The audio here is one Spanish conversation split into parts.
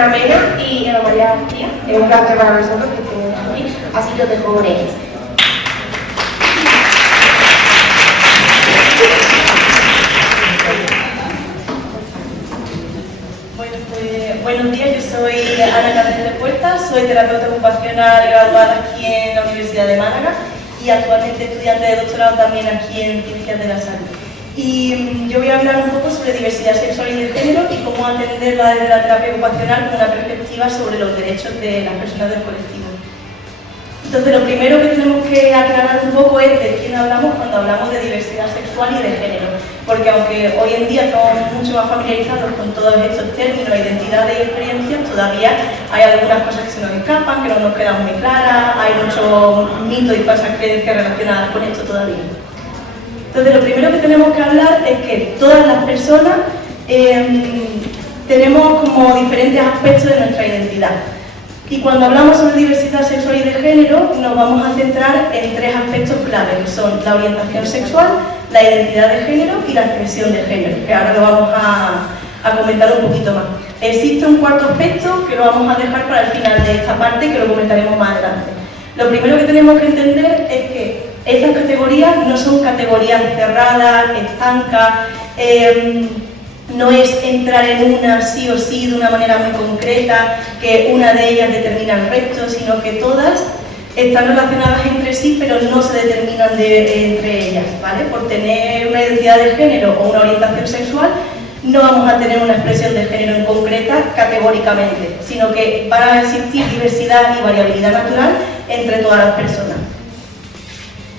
Ana Mena y Eva María García. Es un placer para nosotros que estén aquí, así que os dejo con ellos. Bueno, pues, buenos días, yo soy Ana Carmen de Puertas, soy terapeuta ocupacional graduada aquí en la Universidad de Málaga y actualmente estudiante de doctorado también aquí en Ciencias de la Salud. Y yo voy a hablar un poco sobre diversidad sexual y de género y cómo atenderla desde la terapia ocupacional con una perspectiva sobre los derechos de las personas del colectivo. Entonces, lo primero que tenemos que aclarar un poco es de quién hablamos cuando hablamos de diversidad sexual y de género, porque aunque hoy en día estamos mucho más familiarizados con todos estos términos, identidades y experiencias, todavía hay algunas cosas que se nos escapan, que no nos quedan muy claras, hay muchos mitos y falsas creencias relacionadas con esto todavía. Entonces, lo primero que tenemos que hablar es que todas las personas tenemos como diferentes aspectos de nuestra identidad. Y cuando hablamos sobre diversidad sexual y de género, nos vamos a centrar en tres aspectos clave, que son la orientación sexual, la identidad de género y la expresión de género, que ahora lo vamos a comentar un poquito más. Existe un cuarto aspecto que lo vamos a dejar para el final de esta parte, que lo comentaremos más adelante. Lo primero que tenemos que entender es que estas categorías no son categorías cerradas, estancas, no es entrar en una sí o sí de una manera muy concreta, que una de ellas determina el resto, sino que todas están relacionadas entre sí, pero no se determinan entre ellas, ¿vale? Por tener una identidad de género o una orientación sexual, no vamos a tener una expresión de género en concreta categóricamente, sino que van a existir diversidad y variabilidad natural entre todas las personas.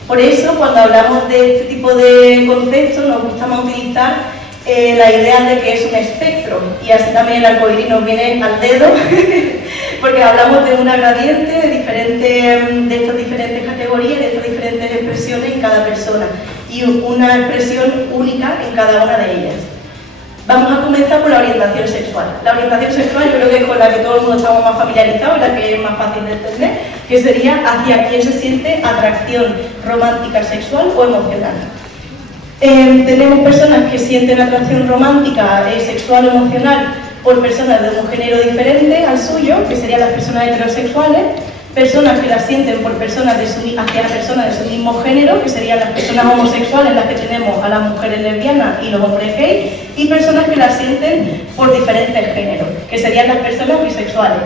Por eso, cuando hablamos de este tipo de conceptos, nos gusta más utilizar la idea de que es un espectro, y así también el arcoíris nos viene al dedo, porque hablamos de una gradiente de estas diferentes categorías, de estas diferentes expresiones en cada persona, y una expresión única en cada una de ellas. Vamos a comenzar con la orientación sexual. La orientación sexual yo creo que es con la que todo el mundo estamos más familiarizados, la que es más fácil de entender, que sería hacia quién se siente atracción romántica, sexual o emocional. Tenemos personas que sienten atracción romántica, sexual o emocional por personas de un género diferente al suyo, que serían las personas heterosexuales, personas que la sienten por personas hacia personas de su mismo género, que serían las personas homosexuales, las que tenemos a las mujeres lesbianas y los hombres gays, y personas que la sienten por diferentes géneros, que serían las personas bisexuales.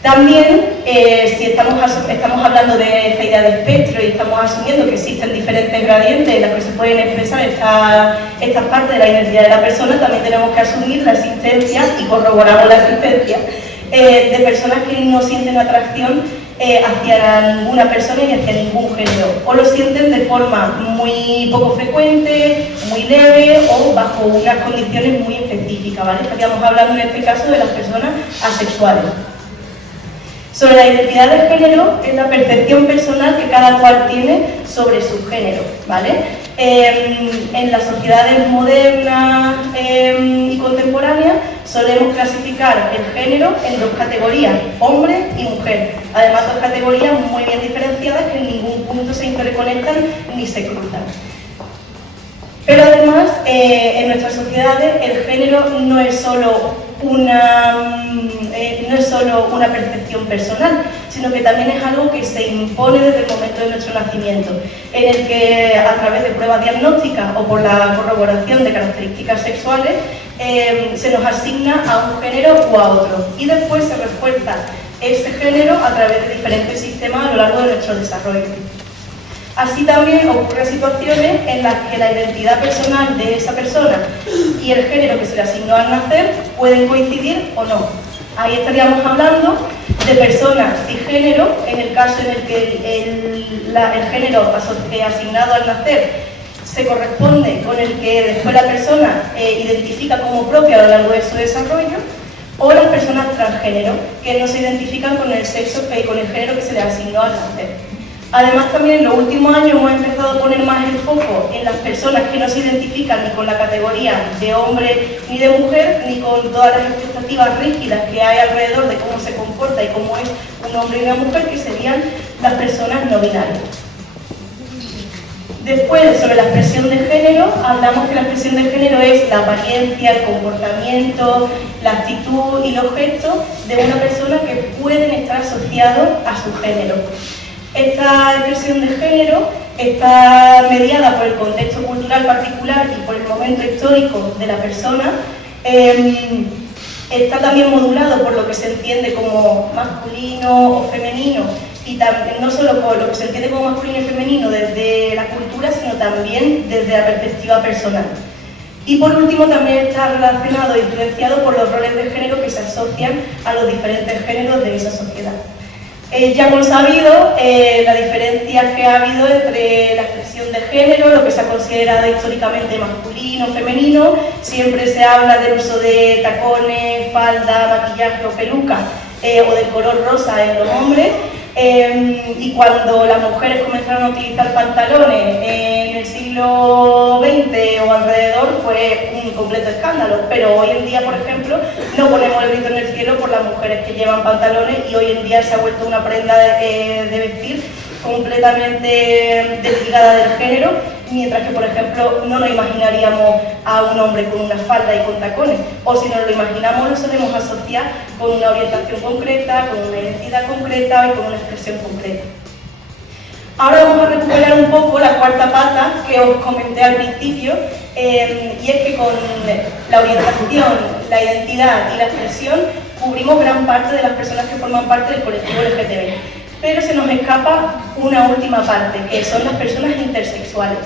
También, si estamos hablando de esta idea de espectro y estamos asumiendo que existen diferentes gradientes en las que se pueden expresar estas partes de la identidad de la persona, también tenemos que asumir la existencia, y corroboramos la existencia, de personas que no sienten atracción hacia ninguna persona y hacia ningún género, o lo sienten de forma muy poco frecuente, muy leve o bajo unas condiciones muy específicas, ¿vale? Estaríamos hablando en este caso de las personas asexuales. Sobre la identidad de género es la percepción personal que cada cual tiene sobre su género, ¿vale? En las sociedades modernas y contemporáneas solemos clasificar el género en dos categorías, hombre y mujer. Además, dos categorías muy bien diferenciadas que en ningún punto se interconectan ni se cruzan. Pero además, en nuestras sociedades el género no es solo una percepción personal, sino que también es algo que se impone desde el momento de nuestro nacimiento, en el que a través de pruebas diagnósticas o por la corroboración de características sexuales se nos asigna a un género o a otro, y después se refuerza ese género a través de diferentes sistemas a lo largo de nuestro desarrollo. Así también ocurren situaciones en las que la identidad personal de esa persona y el género que se le asignó al nacer pueden coincidir o no. Ahí estaríamos hablando de personas cisgénero, en el caso en el que el género asignado al nacer se corresponde con el que después la persona identifica como propio a lo largo de su desarrollo, o las personas transgénero, que no se identifican con el sexo con el género que se le asignó al nacer. Además, también en los últimos años hemos empezado a poner más el foco en las personas que no se identifican ni con la categoría de hombre ni de mujer, ni con todas las expectativas rígidas que hay alrededor de cómo se comporta y cómo es un hombre y una mujer, que serían las personas no binarias. Después, sobre la expresión de género, hablamos que la expresión de género es la apariencia, el comportamiento, la actitud y los gestos de una persona que pueden estar asociados a su género. Esta expresión de género está mediada por el contexto cultural particular y por el momento histórico de la persona. Está también modulado por lo que se entiende como masculino o femenino, y también, no solo por lo que se entiende como masculino y femenino desde la cultura, sino también desde la perspectiva personal. Y por último también está relacionado e influenciado por los roles de género que se asocian a los diferentes géneros de esa sociedad. Ya hemos sabido la diferencia que ha habido entre la expresión de género, lo que se ha considerado históricamente masculino, femenino. Siempre se habla del uso de tacones, falda, maquillaje o peluca, o del color rosa en los hombres. Y cuando las mujeres comenzaron a utilizar pantalones en el siglo XX o alrededor, fue un completo escándalo. Pero hoy en día, por ejemplo, no ponemos el grito en el cielo por las mujeres que llevan pantalones, y hoy en día se ha vuelto una prenda de vestir completamente desligada del género, mientras que, por ejemplo, no nos imaginaríamos a un hombre con una falda y con tacones, o si nos lo imaginamos lo solemos asociar con una orientación concreta, con una identidad concreta y con una expresión concreta. Ahora vamos a recuperar un poco la cuarta pata que os comenté al principio, y es que con la orientación, la identidad y la expresión cubrimos gran parte de las personas que forman parte del colectivo LGTB. Pero se nos escapa una última parte, que son las personas intersexuales.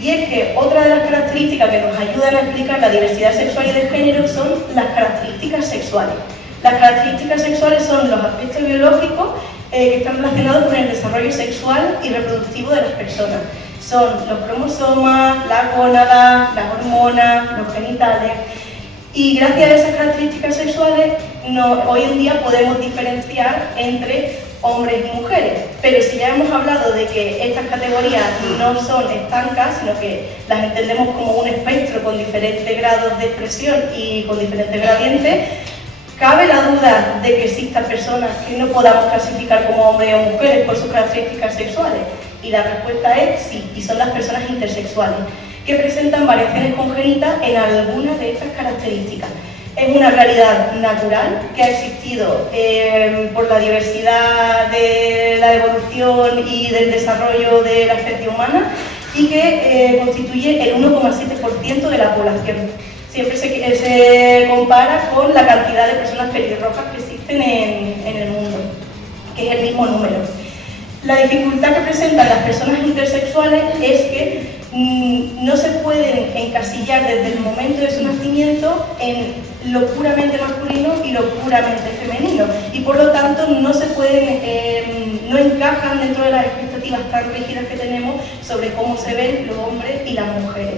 Y es que otra de las características que nos ayudan a explicar la diversidad sexual y de género son las características sexuales. Las características sexuales son los aspectos biológicos que están relacionados con el desarrollo sexual y reproductivo de las personas. Son los cromosomas, las gónadas, las hormonas, los genitales. Y gracias a esas características sexuales, hoy en día podemos diferenciar entre hombres y mujeres. Pero si ya hemos hablado de que estas categorías no son estancas, sino que las entendemos como un espectro con diferentes grados de expresión y con diferentes gradientes, ¿cabe la duda de que existan personas que no podamos clasificar como hombres o mujeres por sus características sexuales? Y la respuesta es sí, y son las personas intersexuales, que presentan variaciones congénitas en algunas de estas características. Es una realidad natural que ha existido por la diversidad de la evolución y del desarrollo de la especie humana, y que constituye el 1,7% de la población. Siempre se compara con la cantidad de personas pelirrojas que existen en el mundo, que es el mismo número. La dificultad que presentan las personas intersexuales es que no se pueden encasillar desde el momento de su nacimiento en lo puramente masculino y lo puramente femenino, y por lo tanto no se pueden, no encajan dentro de las expectativas tan rígidas que tenemos sobre cómo se ven los hombres y las mujeres.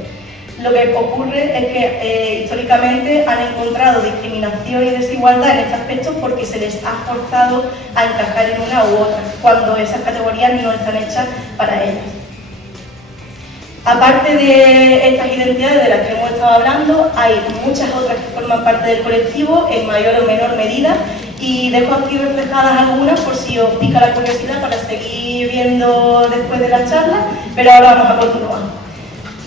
Lo que ocurre es que históricamente han encontrado discriminación y desigualdad en este aspecto porque se les ha forzado a encajar en una u otra, cuando esas categorías no están hechas para ellas. Aparte de estas identidades de las que hemos estado hablando, hay muchas otras que forman parte del colectivo en mayor o menor medida, y dejo aquí reflejadas algunas por si os pica la curiosidad para seguir viendo después de la charla, pero ahora vamos a continuar.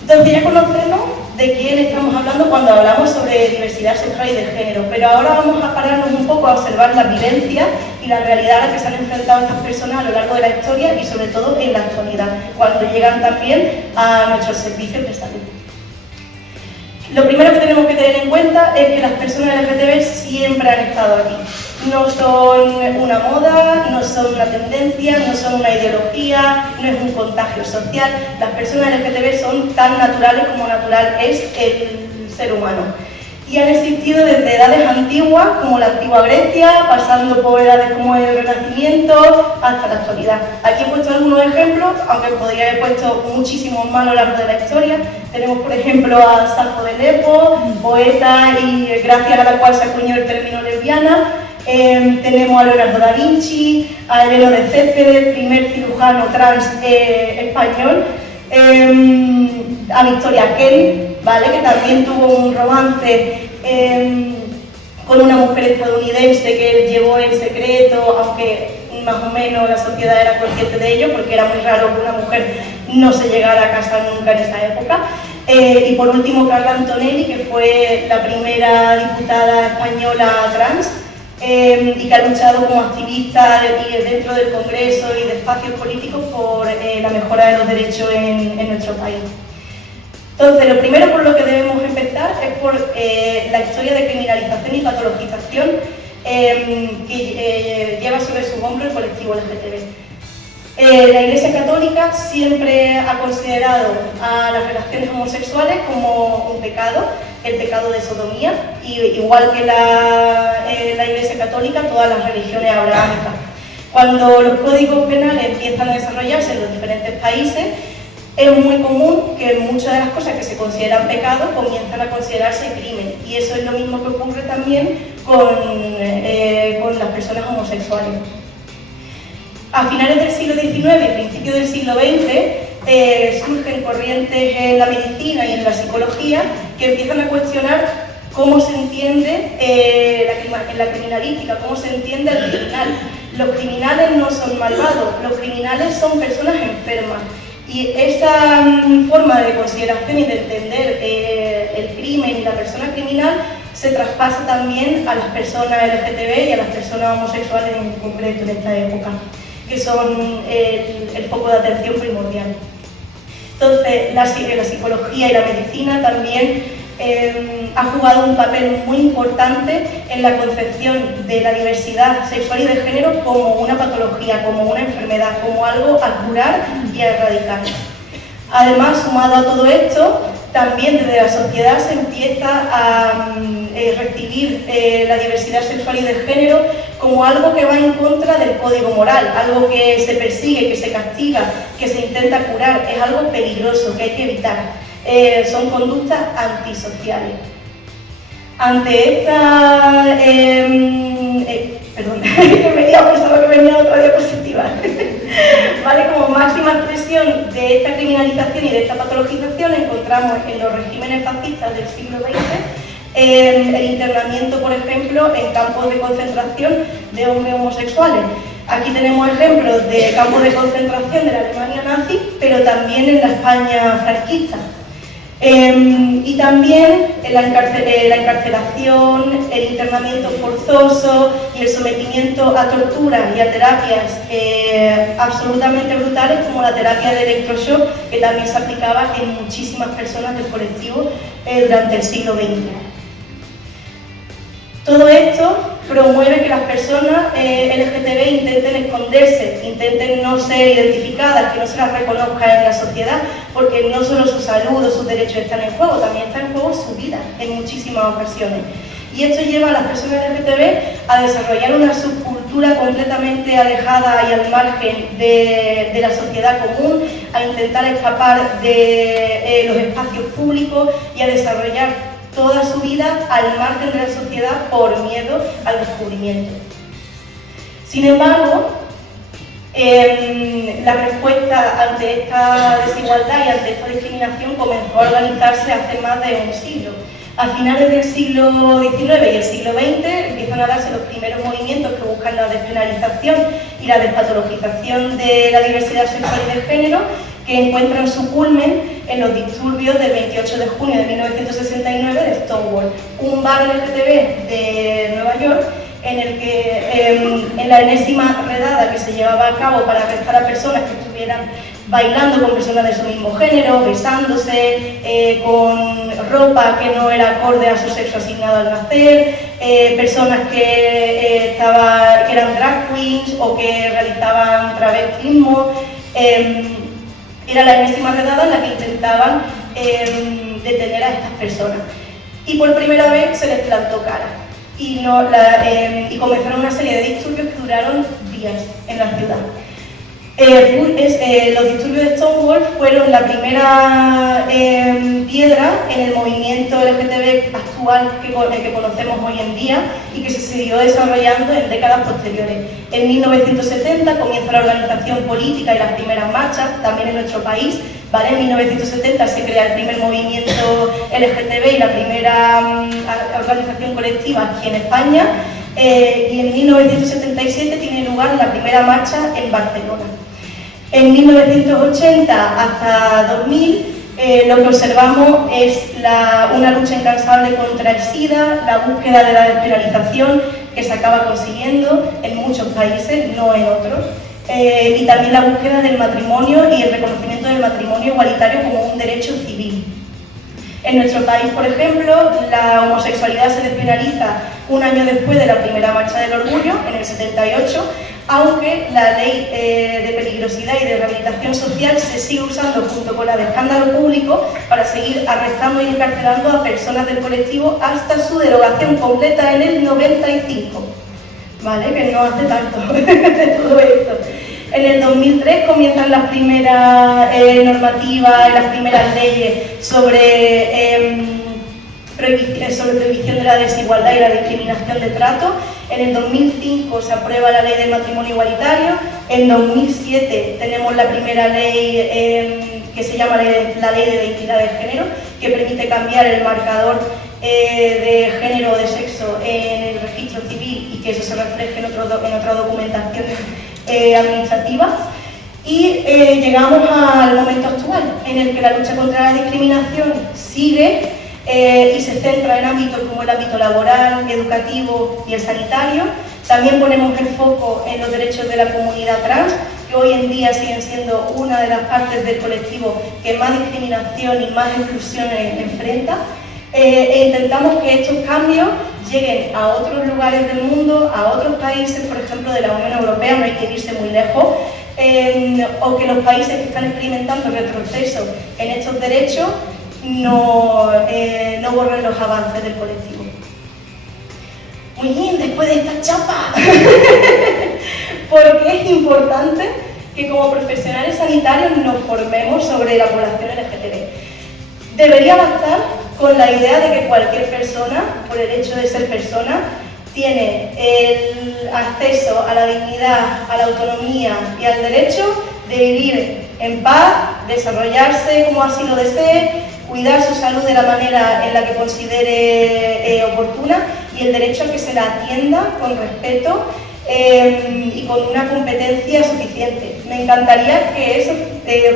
Entonces ya conocemos de quién estamos hablando cuando hablamos sobre diversidad sexual y de género, pero ahora vamos a pararnos un poco a observar la vivencia y la realidad a la que se han enfrentado estas personas a lo largo de la historia y sobre todo en la actualidad, cuando llegan también a nuestros servicios de salud. Lo primero que tenemos que tener en cuenta es que las personas LGTB siempre han estado aquí. No son una moda, no son una tendencia, no son una ideología, no es un contagio social. Las personas LGTB son tan naturales como natural es el ser humano. Y han existido desde edades antiguas, como la antigua Grecia, pasando por edades como el Renacimiento, hasta la actualidad. Aquí he puesto algunos ejemplos, aunque podría haber puesto muchísimos más a lo largo de la historia. Tenemos, por ejemplo, a Safo de Lesbos, poeta y gracias a la cual se acuñó el término lesbiana. Tenemos a Leonardo da Vinci, a Heleno de Céspedes, primer cirujano trans español, a Victoria Kent, ¿vale? Que también tuvo un romance con una mujer estadounidense que él llevó en secreto, aunque más o menos la sociedad era consciente de ello, porque era muy raro que una mujer no se llegara a casar nunca en esa época. Y por último, Carla Antonelli, que fue la primera diputada española trans y que ha luchado como activista dentro del Congreso y de espacios políticos por la mejora de los derechos en nuestro país. Entonces, lo primero por lo que debemos empezar es por la historia de criminalización y patologización que lleva sobre su hombro el colectivo LGTB. La Iglesia Católica siempre ha considerado a las relaciones homosexuales como un pecado, el pecado de sodomía, y igual que la Iglesia Católica, todas las religiones abrahámicas. Cuando los códigos penales empiezan a desarrollarse en los diferentes países, es muy común que muchas de las cosas que se consideran pecados comienzan a considerarse crimen, y eso es lo mismo que ocurre también con las personas homosexuales. A finales del siglo XIX y principios del siglo XX surgen corrientes en la medicina y en la psicología que empiezan a cuestionar cómo se entiende en la criminalística, cómo se entiende el criminal. Los criminales no son malvados, los criminales son personas enfermas. Y esa forma de consideración y de entender el crimen y la persona criminal se traspasa también a las personas LGTB y a las personas homosexuales en concreto en esta época, que son el foco de atención primordial. Entonces, la psicología y la medicina también ha jugado un papel muy importante en la concepción de la diversidad sexual y de género como una patología, como una enfermedad, como algo a curar y a erradicar. Además, sumado a todo esto, también desde la sociedad se empieza a recibir la diversidad sexual y de género como algo que va en contra del código moral, algo que se persigue, que se castiga, que se intenta curar, es algo peligroso que hay que evitar. Son conductas antisociales. Ante esta... perdón, pensaba que venía otra diapositiva. ¿Vale? Como máxima expresión de esta criminalización y de esta patologización encontramos en los regímenes fascistas del siglo XX el internamiento, por ejemplo, en campos de concentración de hombres homosexuales. Aquí tenemos ejemplos de campos de concentración de la Alemania nazi, pero también en la España franquista. Y también la encarcelación, el internamiento forzoso y el sometimiento a torturas y a terapias absolutamente brutales, como la terapia de electroshock, que también se aplicaba en muchísimas personas del colectivo durante el siglo XX. Todo esto promueve que las personas LGTB intenten esconderse, intenten no ser identificadas, que no se las reconozca en la sociedad, porque no solo su salud o sus derechos están en juego, también está en juego su vida en muchísimas ocasiones. Y esto lleva a las personas LGTB a desarrollar una subcultura completamente alejada y al margen de la sociedad común, a intentar escapar de los espacios públicos y a desarrollar toda su vida al margen de la sociedad por miedo al descubrimiento. Sin embargo, la respuesta ante esta desigualdad y ante esta discriminación comenzó a organizarse hace más de un siglo. A finales del siglo XIX y el siglo XX empiezan a darse los primeros movimientos que buscan la despenalización y la despatologización de la diversidad sexual y de género, que encuentran su culmen en los disturbios del 28 de junio de 1969 de Stonewall, un bar LGTB de Nueva York en el que en la enésima redada que se llevaba a cabo para arrestar a personas que estuvieran bailando con personas de su mismo género, besándose, con ropa que no era acorde a su sexo asignado al nacer, personas que eran drag queens o que realizaban travestismo. Era la enésima redada en la que intentaban detener a estas personas. Y por primera vez se les plantó cara. Y comenzaron una serie de disturbios que duraron días en la ciudad. Los disturbios de Stonewall fueron la primera piedra en el movimiento LGTB actual que conocemos hoy en día y que se siguió desarrollando en décadas posteriores. En 1970 comienza la organización política y las primeras marchas, también en nuestro país. ¿Vale? En 1970 se crea el primer movimiento LGTB y la primera organización colectiva aquí en España. Y en 1977 tiene lugar la primera marcha en Barcelona. En 1980 hasta 2000 lo que observamos es una lucha incansable contra el SIDA, la búsqueda de la despenalización que se acaba consiguiendo en muchos países, no en otros, y también la búsqueda del matrimonio y el reconocimiento del matrimonio igualitario como un derecho civil. En nuestro país, por ejemplo, la homosexualidad se despenaliza un año después de la primera Marcha del Orgullo, en el 78, aunque la ley de peligrosidad y de rehabilitación social se sigue usando junto con la de escándalo público para seguir arrestando y encarcelando a personas del colectivo hasta su derogación completa en el 95. ¿Vale? Que no hace tanto de todo esto. En el 2003 comienzan las primeras normativas y las primeras leyes sobre prohibición de la desigualdad y la discriminación de trato. En el 2005 se aprueba la ley del matrimonio igualitario. En 2007 tenemos la primera ley que se llama la ley de identidad de género, que permite cambiar el marcador de género o de sexo en el registro civil y que eso se refleje en otra documentación administrativa. Y llegamos al momento actual, en el que la lucha contra la discriminación sigue y se centra en ámbitos como el ámbito laboral, educativo y el sanitario. También ponemos el foco en los derechos de la comunidad trans, que hoy en día siguen siendo una de las partes del colectivo que más discriminación y más exclusión enfrenta. E intentamos que estos cambios lleguen a otros lugares del mundo, a otros países, por ejemplo, de la Unión Europea, no hay que irse muy lejos, o que los países que están experimentando retroceso en estos derechos no borren los avances del colectivo. Muy bien, después de esta chapa, porque es importante que como profesionales sanitarios nos formemos sobre la población LGTB. Debería bastar con la idea de que cualquier persona, por el hecho de ser persona, tiene el acceso a la dignidad, a la autonomía y al derecho de vivir en paz, desarrollarse como así lo desee, cuidar su salud de la manera en la que considere oportuna y el derecho a que se la atienda con respeto y con una competencia suficiente. Me encantaría que eso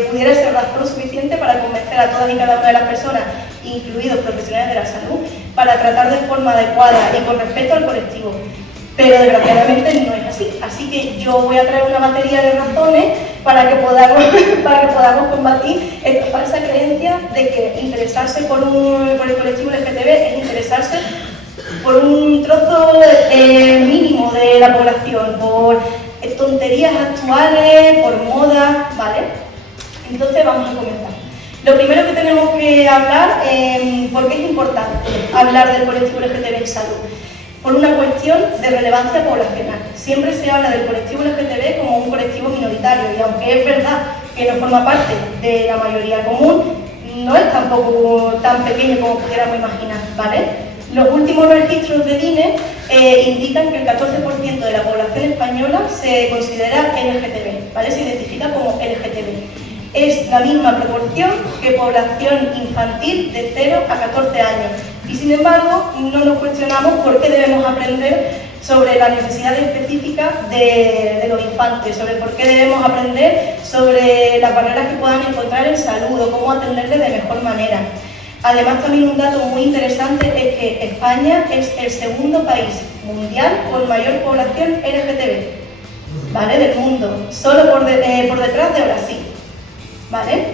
pudiera ser razón suficiente para convencer a todas y cada una de las personas, incluidos profesionales de la salud, para tratar de forma adecuada y con respeto al colectivo. Pero desgraciadamente no es así. Así que yo voy a traer una batería de razones para que podamos combatir esta falsa creencia de que interesarse por el colectivo LGTB es interesarse por un trozo mínimo de la población, por tonterías actuales, por moda, ¿vale? Entonces vamos a comenzar. Lo primero que tenemos que hablar, porque es importante hablar del colectivo LGTB en salud, por una cuestión de relevancia poblacional. Siempre se habla del colectivo LGTB como un colectivo minoritario y aunque es verdad que no forma parte de la mayoría común, no es tampoco tan pequeño como pudiéramos imaginar, ¿vale? Los últimos registros del INE indican que el 14% de la población española se considera LGTB, ¿vale? Se identifica como LGTB. Es la misma proporción que población infantil de 0 a 14 años. Y sin embargo, no nos cuestionamos por qué debemos aprender sobre las necesidades específicas de los infantes, sobre por qué debemos aprender sobre las barreras que puedan encontrar en salud o cómo atenderles de mejor manera. Además, también un dato muy interesante es que España es el segundo país mundial con mayor población LGTB, ¿vale? Del mundo, solo por detrás de Brasil, ¿vale?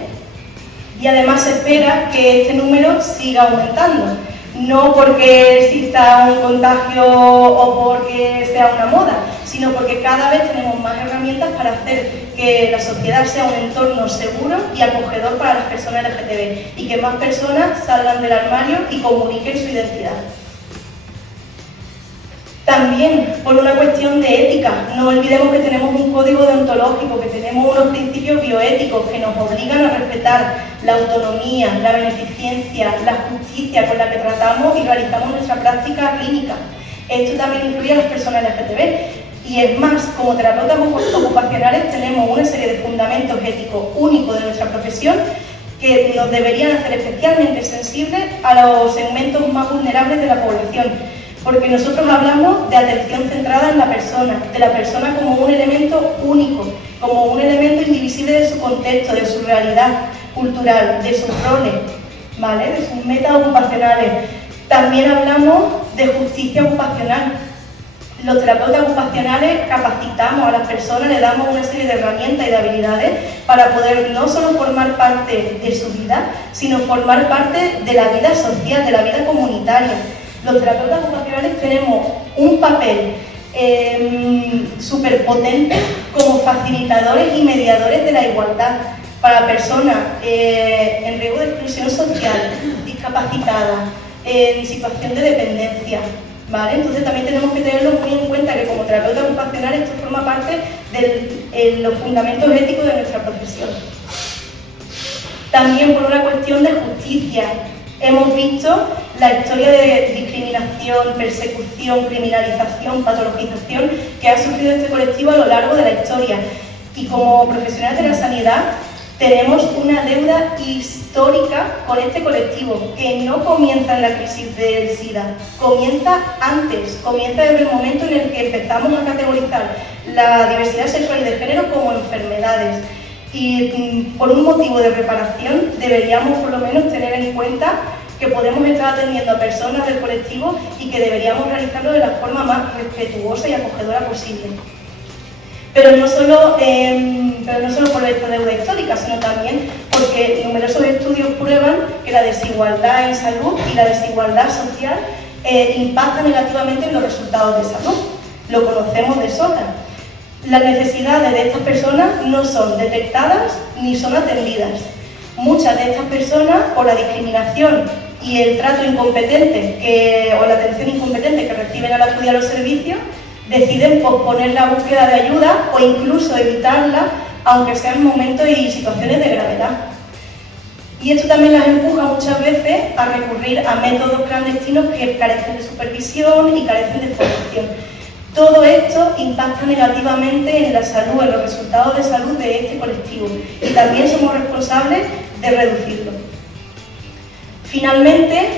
Y además se espera que este número siga aumentando, no porque exista un contagio o porque sea una moda, sino porque cada vez tenemos más herramientas para hacer que la sociedad sea un entorno seguro y acogedor para las personas LGTB y que más personas salgan del armario y comuniquen su identidad. También por una cuestión de ética, no olvidemos que tenemos un código deontológico, que tenemos unos principios bioéticos que nos obligan a respetar la autonomía, la beneficencia, la justicia con la que tratamos y realizamos nuestra práctica clínica. Esto también incluye a las personas LGTB. Y es más, como terapeutas ocupacionales tenemos una serie de fundamentos éticos únicos de nuestra profesión que nos deberían hacer especialmente sensibles a los segmentos más vulnerables de la población. porque nosotros hablamos de atención centrada en la persona como un elemento único, como un elemento indivisible de su contexto, de su realidad cultural, de sus roles, ¿vale? De sus metas ocupacionales. También hablamos de justicia ocupacional. Los terapeutas ocupacionales capacitamos a las personas, les damos una serie de herramientas y de habilidades para poder no solo formar parte de su vida, sino formar parte de la vida social, de la vida comunitaria. Los terapeutas ocupacionales tenemos un papel súper potente como facilitadores y mediadores de la igualdad para personas en riesgo de exclusión social, discapacitadas, en situación de dependencia, ¿vale? Entonces también tenemos que tenerlo muy en cuenta que como terapeuta ocupacional esto forma parte de los fundamentos éticos de nuestra profesión. También por una cuestión de justicia. Hemos visto la historia de discriminación, persecución, criminalización, patologización que ha sufrido este colectivo a lo largo de la historia. Y como profesionales de la sanidad tenemos una deuda histórica con este colectivo que no comienza en la crisis del SIDA, comienza antes, comienza desde el momento en el que empezamos a categorizar la diversidad sexual y de género como enfermedades. Y por un motivo de reparación deberíamos por lo menos tener en cuenta que podemos estar atendiendo a personas del colectivo y que deberíamos realizarlo de la forma más respetuosa y acogedora posible. Pero no solo por esta deuda histórica, sino también porque numerosos estudios prueban que la desigualdad en salud y la desigualdad social impactan negativamente en los resultados de salud. Lo conocemos de sobra. Las necesidades de estas personas no son detectadas ni son atendidas. Muchas de estas personas, por la discriminación y el trato incompetente o la atención incompetente que reciben al acudir a los servicios, deciden posponer la búsqueda de ayuda o incluso evitarla, aunque sea en momentos y situaciones de gravedad. Y esto también las empuja muchas veces a recurrir a métodos clandestinos que carecen de supervisión y carecen de formación. Todo esto impacta negativamente en la salud, en los resultados de salud de este colectivo y también somos responsables de reducirlo. Finalmente,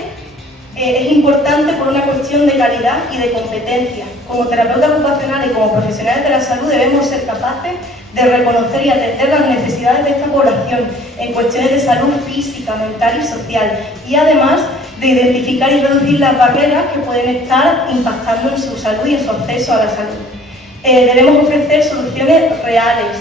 es importante por una cuestión de calidad y de competencia. Como terapeutas ocupacionales y como profesionales de la salud debemos ser capaces de reconocer y atender las necesidades de esta población en cuestiones de salud física, mental y social y además de identificar y reducir las barreras que pueden estar impactando en su salud y en su acceso a la salud. Debemos ofrecer soluciones reales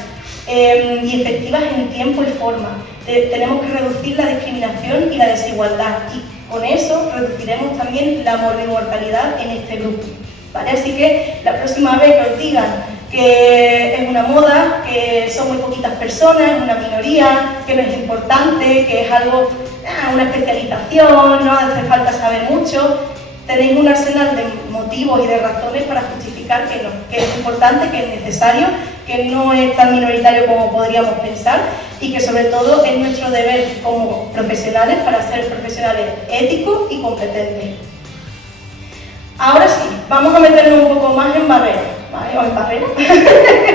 y efectivas en tiempo y forma. Tenemos que reducir la discriminación y la desigualdad y con eso reduciremos también la mortalidad en este grupo, ¿vale? Así que la próxima vez que os digan que es una moda, que son muy poquitas personas, es una minoría, que no es importante, que es algo, una especialización, no hace falta saber mucho, tenéis un arsenal de motivos y de razones para justificar que no, que es importante, que es necesario, que no es tan minoritario como podríamos pensar y que sobre todo es nuestro deber como profesionales para ser profesionales éticos y competentes. Ahora sí, vamos a meternos un poco más en barreras, ¿vale? O en barreras.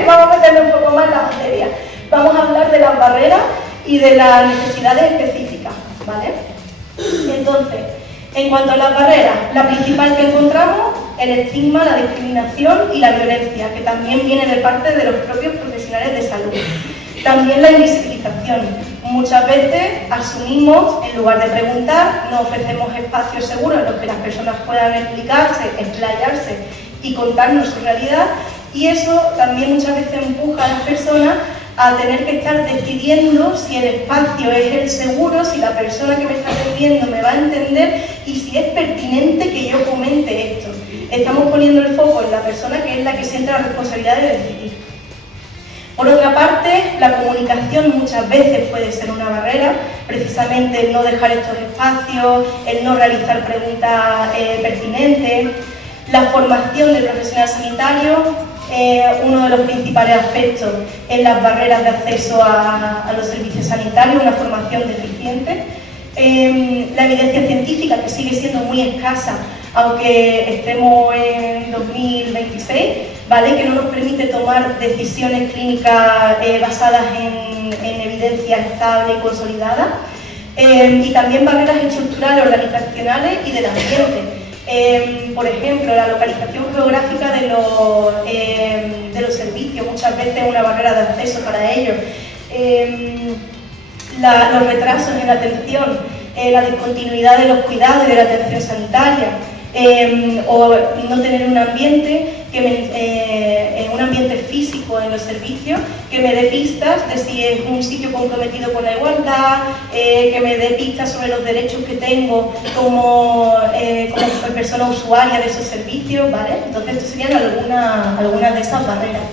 Vamos a meternos un poco más en la materia. Vamos a hablar de las barreras y de las necesidades específicas, ¿vale? Entonces, en cuanto a las barreras, la principal que encontramos, el estigma, la discriminación y la violencia, que también viene de parte de los propios profesionales de salud. También la invisibilización. Muchas veces asumimos, en lugar de preguntar, no ofrecemos espacios seguros en los que las personas puedan explicarse, explayarse y contarnos su realidad, y eso también muchas veces empuja a las personas a tener que estar decidiendo si el espacio es el seguro, si la persona que me está atendiendo me va a entender y si es pertinente que yo comente esto. Estamos poniendo el foco en la persona que es la que siente la responsabilidad de decidir. Por otra parte, la comunicación muchas veces puede ser una barrera, precisamente el no dejar estos espacios, el no realizar preguntas pertinentes. La formación del profesional sanitario, uno de los principales aspectos en las barreras de acceso a los servicios sanitarios, una formación deficiente. La evidencia científica, que sigue siendo muy escasa, aunque estemos en 2026, ¿vale? Que no nos permite tomar decisiones clínicas basadas en evidencia estable y consolidada. Y también barreras estructurales, organizacionales y del ambiente. Por ejemplo, la localización geográfica de los servicios, muchas veces una barrera de acceso para ellos. Los retrasos en la atención, la discontinuidad de los cuidados y de la atención sanitaria, o no tener un ambiente físico en los servicios que me dé pistas de si es un sitio comprometido con la igualdad, que me dé pistas sobre los derechos que tengo como persona usuaria de esos servicios, ¿vale? Entonces, estas serían algunas de esas barreras.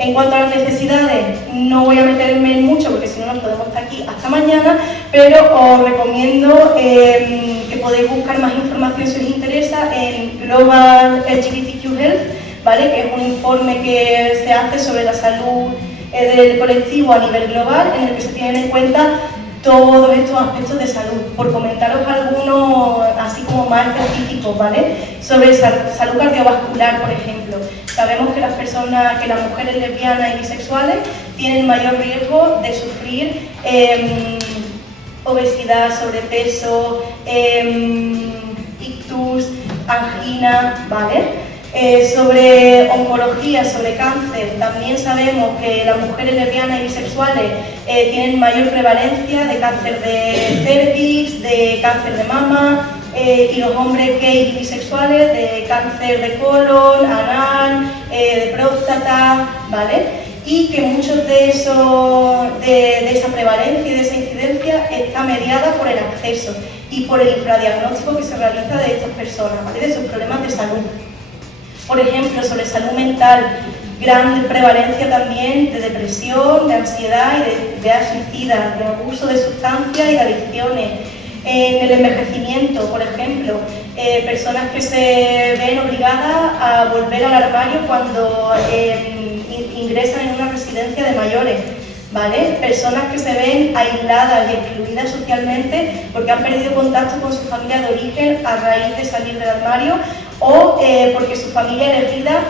En cuanto a las necesidades, no voy a meterme en mucho porque si no nos podemos estar aquí hasta mañana, pero os recomiendo que podéis buscar más información si os interesa en Global LGBTQ Health, ¿vale? Que es un informe que se hace sobre la salud del colectivo a nivel global, en el que se tienen en cuenta todos estos aspectos de salud. Por comentaros algunos así como más específicos, ¿vale? Sobre salud cardiovascular, por ejemplo. Sabemos que las mujeres lesbianas y bisexuales tienen mayor riesgo de sufrir obesidad, sobrepeso, ictus, angina, ¿vale? Sobre oncología, sobre cáncer, también sabemos que las mujeres lesbianas y bisexuales tienen mayor prevalencia de cáncer de cervix, de cáncer de mama, y los hombres gays y bisexuales de cáncer de colon, anal, de próstata, ¿vale? Y que muchos de esa prevalencia y de esa incidencia está mediada por el acceso y por el infradiagnóstico que se realiza de estas personas, ¿vale? De sus problemas de salud. Por ejemplo, sobre salud mental, gran prevalencia también de depresión, de ansiedad y de ideas suicidas, de abuso de sustancias y de adicciones. En el envejecimiento, por ejemplo, personas que se ven obligadas a volver al armario cuando ingresan en una residencia de mayores, ¿vale? Personas que se ven aisladas y excluidas socialmente porque han perdido contacto con su familia de origen a raíz de salir del armario o porque su familia elegida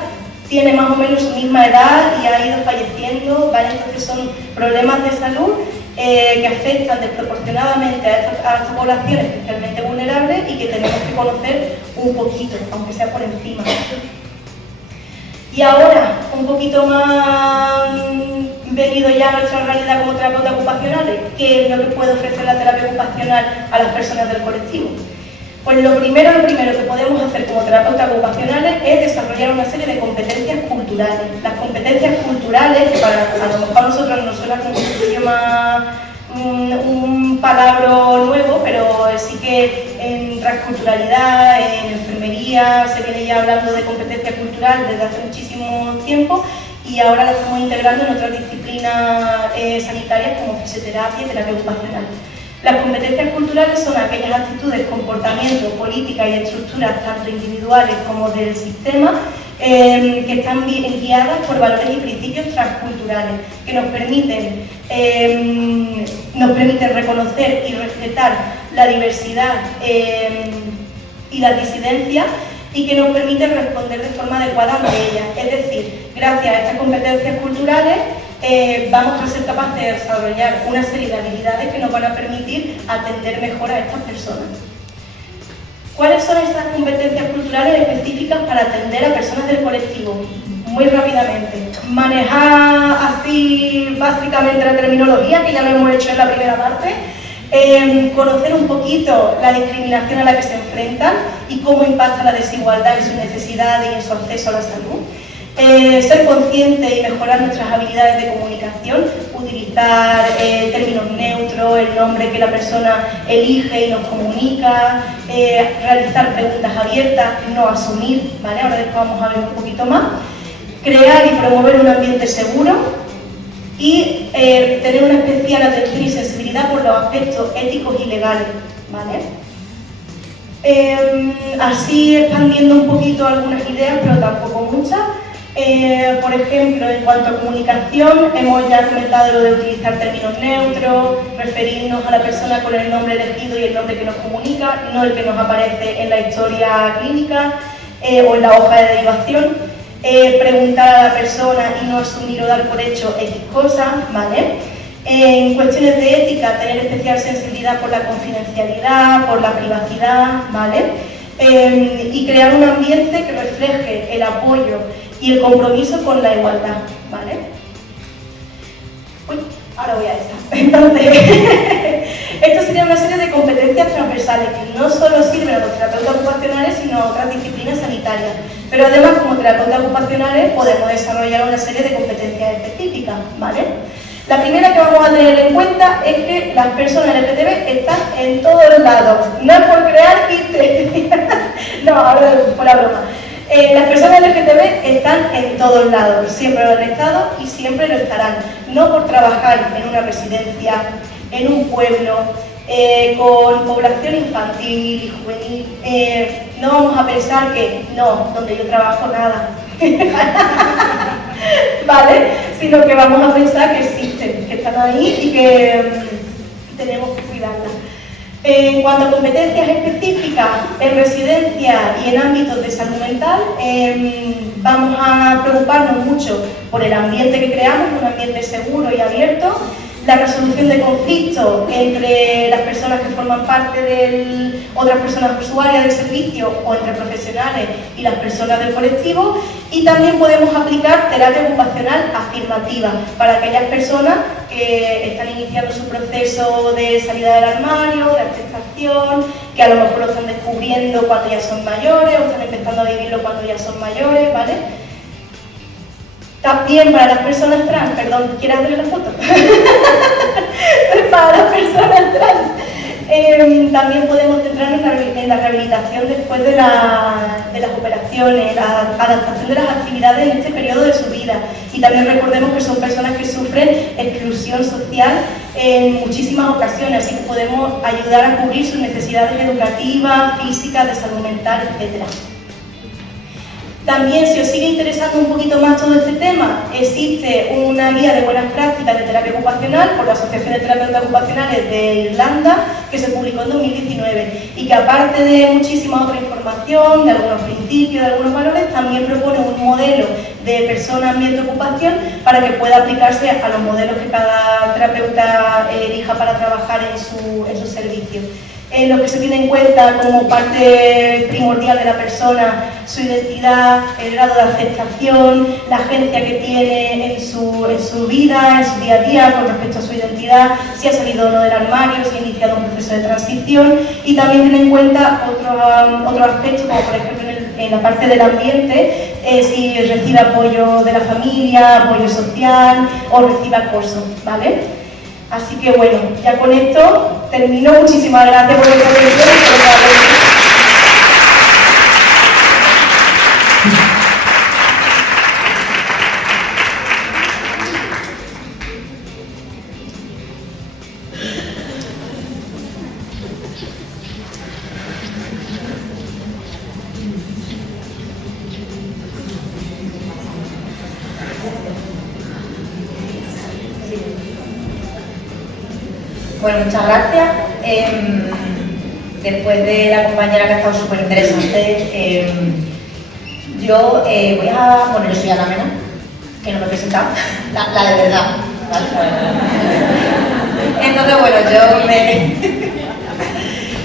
tiene más o menos su misma edad y ha ido falleciendo, ¿vale? Entonces son problemas de salud que afectan desproporcionadamente a esta población especialmente vulnerable y que tenemos que conocer un poquito, aunque sea por encima. Y ahora, un poquito más venido ya a nuestra realidad como terapeuta ocupacionales, ¿qué es lo que puede ofrecer la terapia ocupacional a las personas del colectivo? Pues lo primero que podemos hacer como terapeutas ocupacionales es desarrollar una serie de competencias culturales. Las competencias culturales, que a lo mejor a nosotros nos suena como un palabra nuevo, pero sí que en transculturalidad, en enfermería, se viene ya hablando de competencia cultural desde hace muchísimo tiempo y ahora la estamos integrando en otras disciplinas sanitarias como fisioterapia y terapia ocupacional. Las competencias culturales son aquellas actitudes, comportamientos, políticas y estructuras tanto individuales como del sistema que están guiadas por valores y principios transculturales que nos permiten reconocer y respetar la diversidad y las disidencias y que nos permiten responder de forma adecuada ante ellas. Es decir, gracias a estas competencias culturales vamos a ser capaces de desarrollar una serie de habilidades que nos van a permitir atender mejor a estas personas. ¿Cuáles son estas competencias culturales específicas para atender a personas del colectivo? Muy rápidamente. Manejar así básicamente la terminología, que ya lo hemos hecho en la primera parte. Conocer un poquito la discriminación a la que se enfrentan y cómo impacta la desigualdad en su necesidad y en su acceso a la salud. Ser consciente y mejorar nuestras habilidades de comunicación, utilizar términos neutros, el nombre que la persona elige y nos comunica, realizar preguntas abiertas, no asumir, ¿vale? Ahora después vamos a ver un poquito más. Crear y promover un ambiente seguro y tener una especial atención y sensibilidad por los aspectos éticos y legales, ¿vale? Así expandiendo un poquito algunas ideas, pero tampoco muchas. Por ejemplo, en cuanto a comunicación, hemos ya comentado lo de utilizar términos neutros, referirnos a la persona con el nombre elegido y el nombre que nos comunica, no el que nos aparece en la historia clínica o en la hoja de derivación, preguntar a la persona y no asumir o dar por hecho X cosas, ¿vale? En cuestiones de ética, tener especial sensibilidad por la confidencialidad, por la privacidad, ¿vale? y crear un ambiente que refleje el apoyo y el compromiso con la igualdad, ¿vale? Uy, ahora voy a esta. Entonces, esto sería una serie de competencias transversales que no solo sirven a los terapeutas ocupacionales, sino a otras disciplinas sanitarias. Pero además, como terapeutas ocupacionales, podemos desarrollar una serie de competencias específicas, ¿vale? La primera que vamos a tener en cuenta es que las personas LGTB están en todos lados. No es por crear no, ahora por la broma. Las personas LGTB están en todos lados, siempre lo han estado y siempre lo estarán. No por trabajar en una residencia, en un pueblo, con población infantil y juvenil, no vamos a pensar que no, donde yo trabajo nada. ¿Vale? Sino que vamos a pensar que existen, que están ahí y que tenemos que cuidarlas. En cuanto a competencias específicas en residencia y en ámbitos de salud mental, vamos a preocuparnos mucho por el ambiente que creamos, un ambiente seguro y abierto, la resolución de conflictos entre las personas que forman parte de otras personas usuarias del servicio o entre profesionales y las personas del colectivo, y también podemos aplicar terapia ocupacional afirmativa para aquellas personas que están iniciando su proceso de salida del armario, de aceptación, que a lo mejor lo están descubriendo cuando ya son mayores o están empezando a vivirlo cuando ya son mayores, ¿vale? También para las personas trans, perdón, ¿quieres darle la foto? Para las personas trans, también podemos centrarnos en la rehabilitación después de las operaciones, la adaptación de las actividades en este periodo de su vida. Y también recordemos que son personas que sufren exclusión social en muchísimas ocasiones, así que podemos ayudar a cubrir sus necesidades educativas, físicas, de salud mental, etc. También, si os sigue interesando un poquito más todo este tema, existe una guía de buenas prácticas de terapia ocupacional por la Asociación de Terapeutas Ocupacionales de Irlanda, que se publicó en 2019 y que, aparte de muchísima otra información, de algunos principios, de algunos valores, también propone un modelo de persona, ambiente, ocupación para que pueda aplicarse a los modelos que cada terapeuta elija para trabajar en su servicio. Lo que se tiene en cuenta como parte primordial de la persona, su identidad, el grado de aceptación, la agencia que tiene en su vida, en su día a día con respecto a su identidad, si ha salido o no del armario, si ha iniciado un proceso de transición, y también tiene en cuenta otros aspectos, como por ejemplo en la parte del ambiente, si recibe apoyo de la familia, apoyo social o recibe acoso, ¿vale? Así que bueno, ya con esto termino. Muchísimas gracias por vuestra atención y por Bueno, muchas gracias. Después de la compañera que ha estado súper interesante, yo voy a... Bueno, yo soy Ana Mena, que no me he presentado, la de verdad, ¿vale? Entonces, bueno, yo me...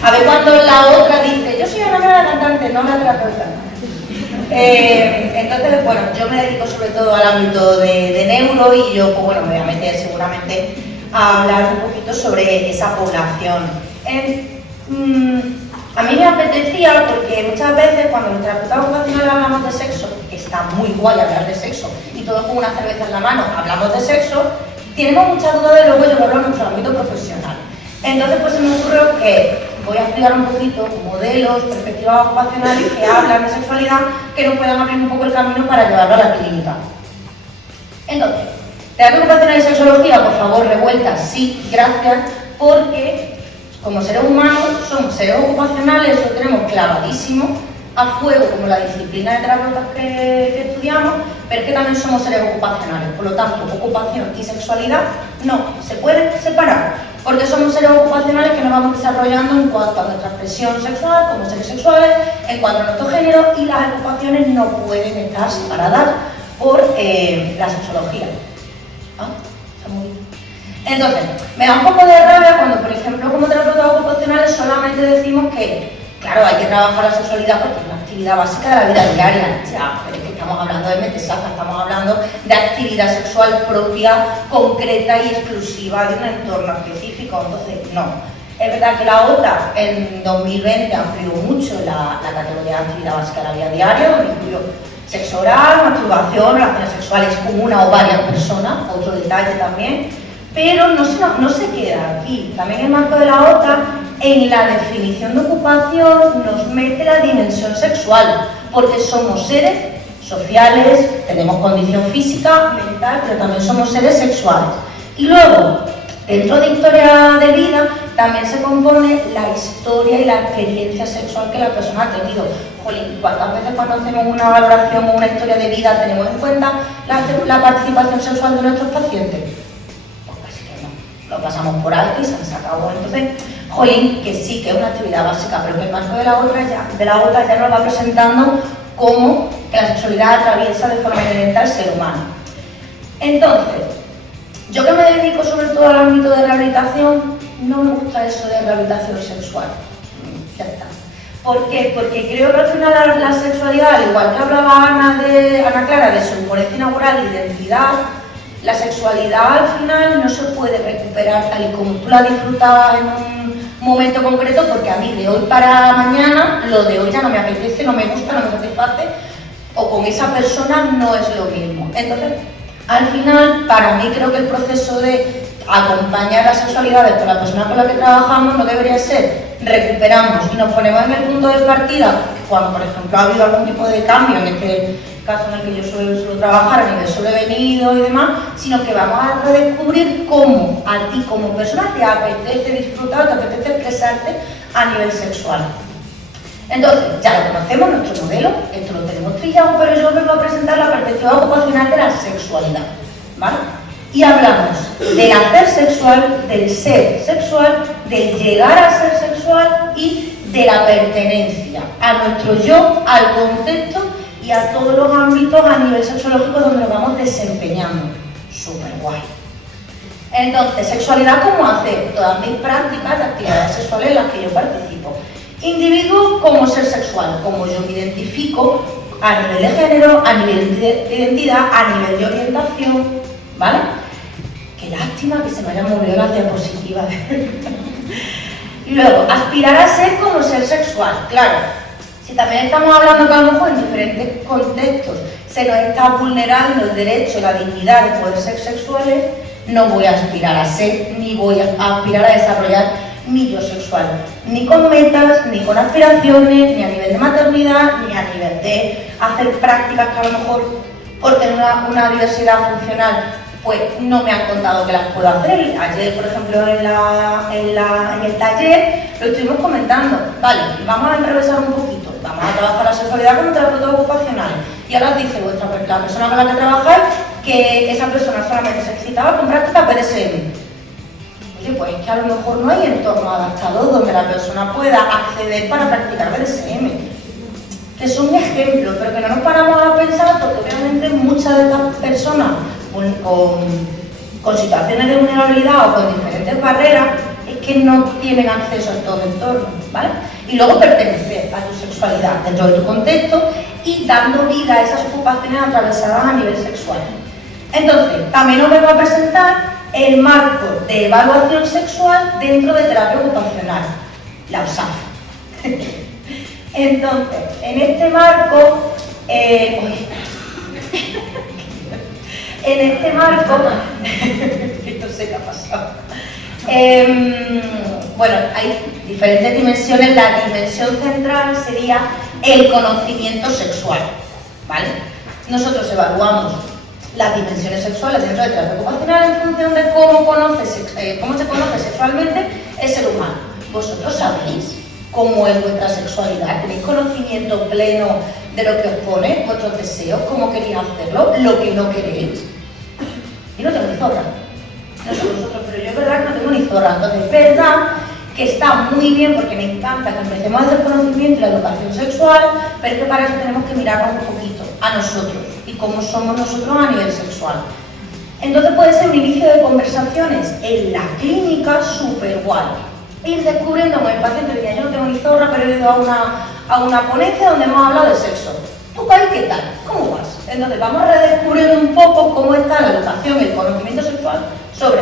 A ver cuando la otra dice, yo soy Ana Mena, la cantante, no la terapeuta. Entonces, bueno, yo me dedico sobre todo al ámbito de neuro y yo, pues bueno, me voy a meter seguramente a hablar un poquito sobre esa población. A mí me apetecía, porque muchas veces cuando los terapeutas ocupacionales hablamos de sexo, que está muy guay hablar de sexo, y todos con una cerveza en la mano hablamos de sexo, tenemos muchas dudas de luego llevarlo a nuestro ámbito profesional. Entonces, pues se me ocurrió que voy a explicar un poquito modelos, perspectivas ocupacionales que hablan de sexualidad, que nos puedan abrir un poco el camino para llevarlo a la clínica. Entonces, terapia ocupacional y sexología, por favor, revueltas, sí, gracias, porque como seres humanos somos seres ocupacionales, eso lo tenemos clavadísimo a fuego como la disciplina de terapeutas que estudiamos, pero es que también somos seres ocupacionales, por lo tanto, ocupación y sexualidad no se pueden separar, porque somos seres ocupacionales que nos vamos desarrollando en cuanto a nuestra expresión sexual, como seres sexuales, en cuanto a nuestro género, y las ocupaciones no pueden estar separadas por la sexología. Entonces, me da un poco de rabia cuando, por ejemplo, como terapeutas ocupacionales solamente decimos que claro, hay que trabajar la sexualidad porque es una actividad básica de la vida diaria. Ya, pero es que estamos hablando de metesaca, estamos hablando de actividad sexual propia, concreta y exclusiva de un entorno específico. Entonces, no. Es verdad que la OTA en 2020 amplió mucho la categoría de actividad básica de la vida diaria, donde incluyó sexo oral, masturbación, relaciones sexuales con una o varias personas, otro detalle también, pero no se queda aquí. También el marco de la OTA, en la definición de ocupación, nos mete la dimensión sexual, porque somos seres sociales, tenemos condición física, mental, pero también somos seres sexuales. Y luego, dentro de historia de vida, también se compone la historia y la experiencia sexual que la persona ha tenido. Jolín, ¿cuántas veces cuando hacemos una valoración o una historia de vida tenemos en cuenta la participación sexual de nuestros pacientes? Pues casi que no, lo pasamos por alto y se acabó. Entonces, jolín, que sí, que es una actividad básica, pero que el marco de la OTA ya nos va presentando cómo que la sexualidad atraviesa de forma inherente al ser humano. Entonces, yo que me dedico sobre todo al ámbito de rehabilitación, no me gusta eso de rehabilitación sexual. Ya está. ¿Por qué? Porque creo que al final la sexualidad, al igual que hablaba Ana Clara de su ponencia inaugural de identidad, la sexualidad al final no se puede recuperar tal y como tú la disfrutabas en un momento concreto, porque a mí de hoy para mañana, lo de hoy ya no me apetece, no me gusta, no me satisface, o con esa persona no es lo mismo. Entonces, al final, para mí creo que el proceso de acompañar las sexualidades con la persona con la que trabajamos no debería ser recuperamos y nos ponemos en el punto de partida cuando, por ejemplo, ha habido algún tipo de cambio, en este caso en el que yo suelo trabajar a nivel sobrevenido y demás, sino que vamos a redescubrir cómo a ti como persona te apetece disfrutar, te apetece expresarte a nivel sexual. Entonces, ya lo conocemos, nuestro modelo, esto lo tenemos trillado, pero yo vengo a presentar la perspectiva ocupacional de la sexualidad, ¿vale? Y hablamos del hacer sexual, del ser sexual, del llegar a ser sexual y de la pertenencia a nuestro yo, al contexto y a todos los ámbitos a nivel sexológico donde nos vamos desempeñando. Súper guay. Entonces, sexualidad, ¿cómo hacer? Todas mis prácticas de actividades sexuales en las que yo participo. Individuo como ser sexual, como yo me identifico a nivel de género, a nivel de identidad, a nivel de orientación, ¿vale? Qué lástima que se me hayan movido las diapositivas. Y luego, aspirar a ser como ser sexual. Claro, si también estamos hablando que a lo mejor en diferentes contextos se nos está vulnerando el derecho, la dignidad de poder ser sexuales, no voy a aspirar a ser, ni voy a aspirar a desarrollar mi yo sexual, ni con metas, ni con aspiraciones, ni a nivel de maternidad, ni a nivel de hacer prácticas que a lo mejor por tener una diversidad funcional pues no me han contado que las puedo hacer. Ayer, por ejemplo, en el taller lo estuvimos comentando. Vale, vamos a enrevesar un poquito, vamos a trabajar la sexualidad como terapeutas ocupacionales. Y ahora dice la persona con la que trabajáis que esa persona solamente se excitaba con prácticas BDSM. Oye, pues es que a lo mejor no hay entorno adaptado donde la persona pueda acceder para practicar BDSM. Que es un ejemplo, pero que no nos paramos a pensar porque obviamente muchas de estas personas con situaciones de vulnerabilidad o con diferentes barreras es que no tienen acceso a todo el entorno, ¿vale? Y luego pertenecer a tu sexualidad dentro de tu contexto y dando vida a esas ocupaciones atravesadas a nivel sexual. Entonces, también os vengo a presentar el marco de evaluación sexual dentro de terapia ocupacional, la USAF. Entonces, en este marco, que no sé qué ha pasado. Bueno, hay diferentes dimensiones. La dimensión central sería el conocimiento sexual, ¿vale? Nosotros evaluamos las dimensiones sexuales dentro de terapia ocupacional en función de cómo se conoce sexualmente el ser humano. Vosotros sabéis cómo es vuestra sexualidad, tenéis conocimiento pleno de lo que os pone, vuestros deseos, cómo queréis hacerlo, lo que no queréis. Yo no tengo ni zorra, no sé vosotros, pero yo es verdad que no tengo ni zorra. Entonces es verdad que está muy bien porque me encanta que empecemos a hacer el conocimiento y la educación sexual, pero es que para eso tenemos que mirarnos un poquito a nosotros y cómo somos nosotros a nivel sexual. Entonces puede ser un inicio de conversaciones en la clínica súper guay. ir descubriendo con el paciente, decía, yo no tengo ni zorra, pero he ido a una ponencia donde hemos hablado de sexo. ¿Tu país qué tal? ¿Cómo vas? Entonces vamos redescubriendo un poco cómo está la educación y el conocimiento sexual sobre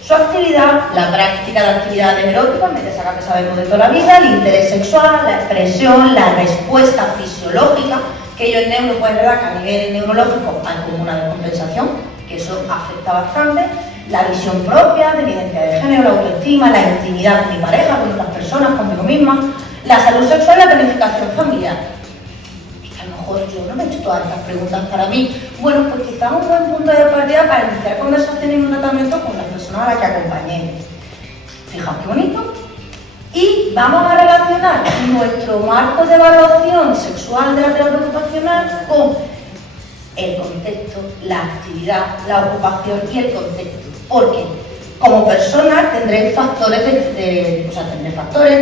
su actividad, la práctica de actividades eróticas, en vez de sacar que sabemos de toda la vida, el interés sexual, la expresión, la respuesta fisiológica, que ellos en neuro, pues es verdad que a nivel neurológico hay como una descompensación, que eso afecta bastante, la visión propia de mi identidad de género, la autoestima, la intimidad con mi pareja, con otras personas, conmigo misma, la salud sexual y la planificación familiar. A lo mejor yo no me he hecho todas estas preguntas para mí. Bueno, pues quizás un buen punto de partida para iniciar conversaciones y un tratamiento con las personas a las que acompañemos. Fijaos qué bonito. Y vamos a relacionar nuestro marco de evaluación sexual de la terapia ocupacional con el contexto, la actividad, la ocupación y el contexto. Porque como persona tendré factores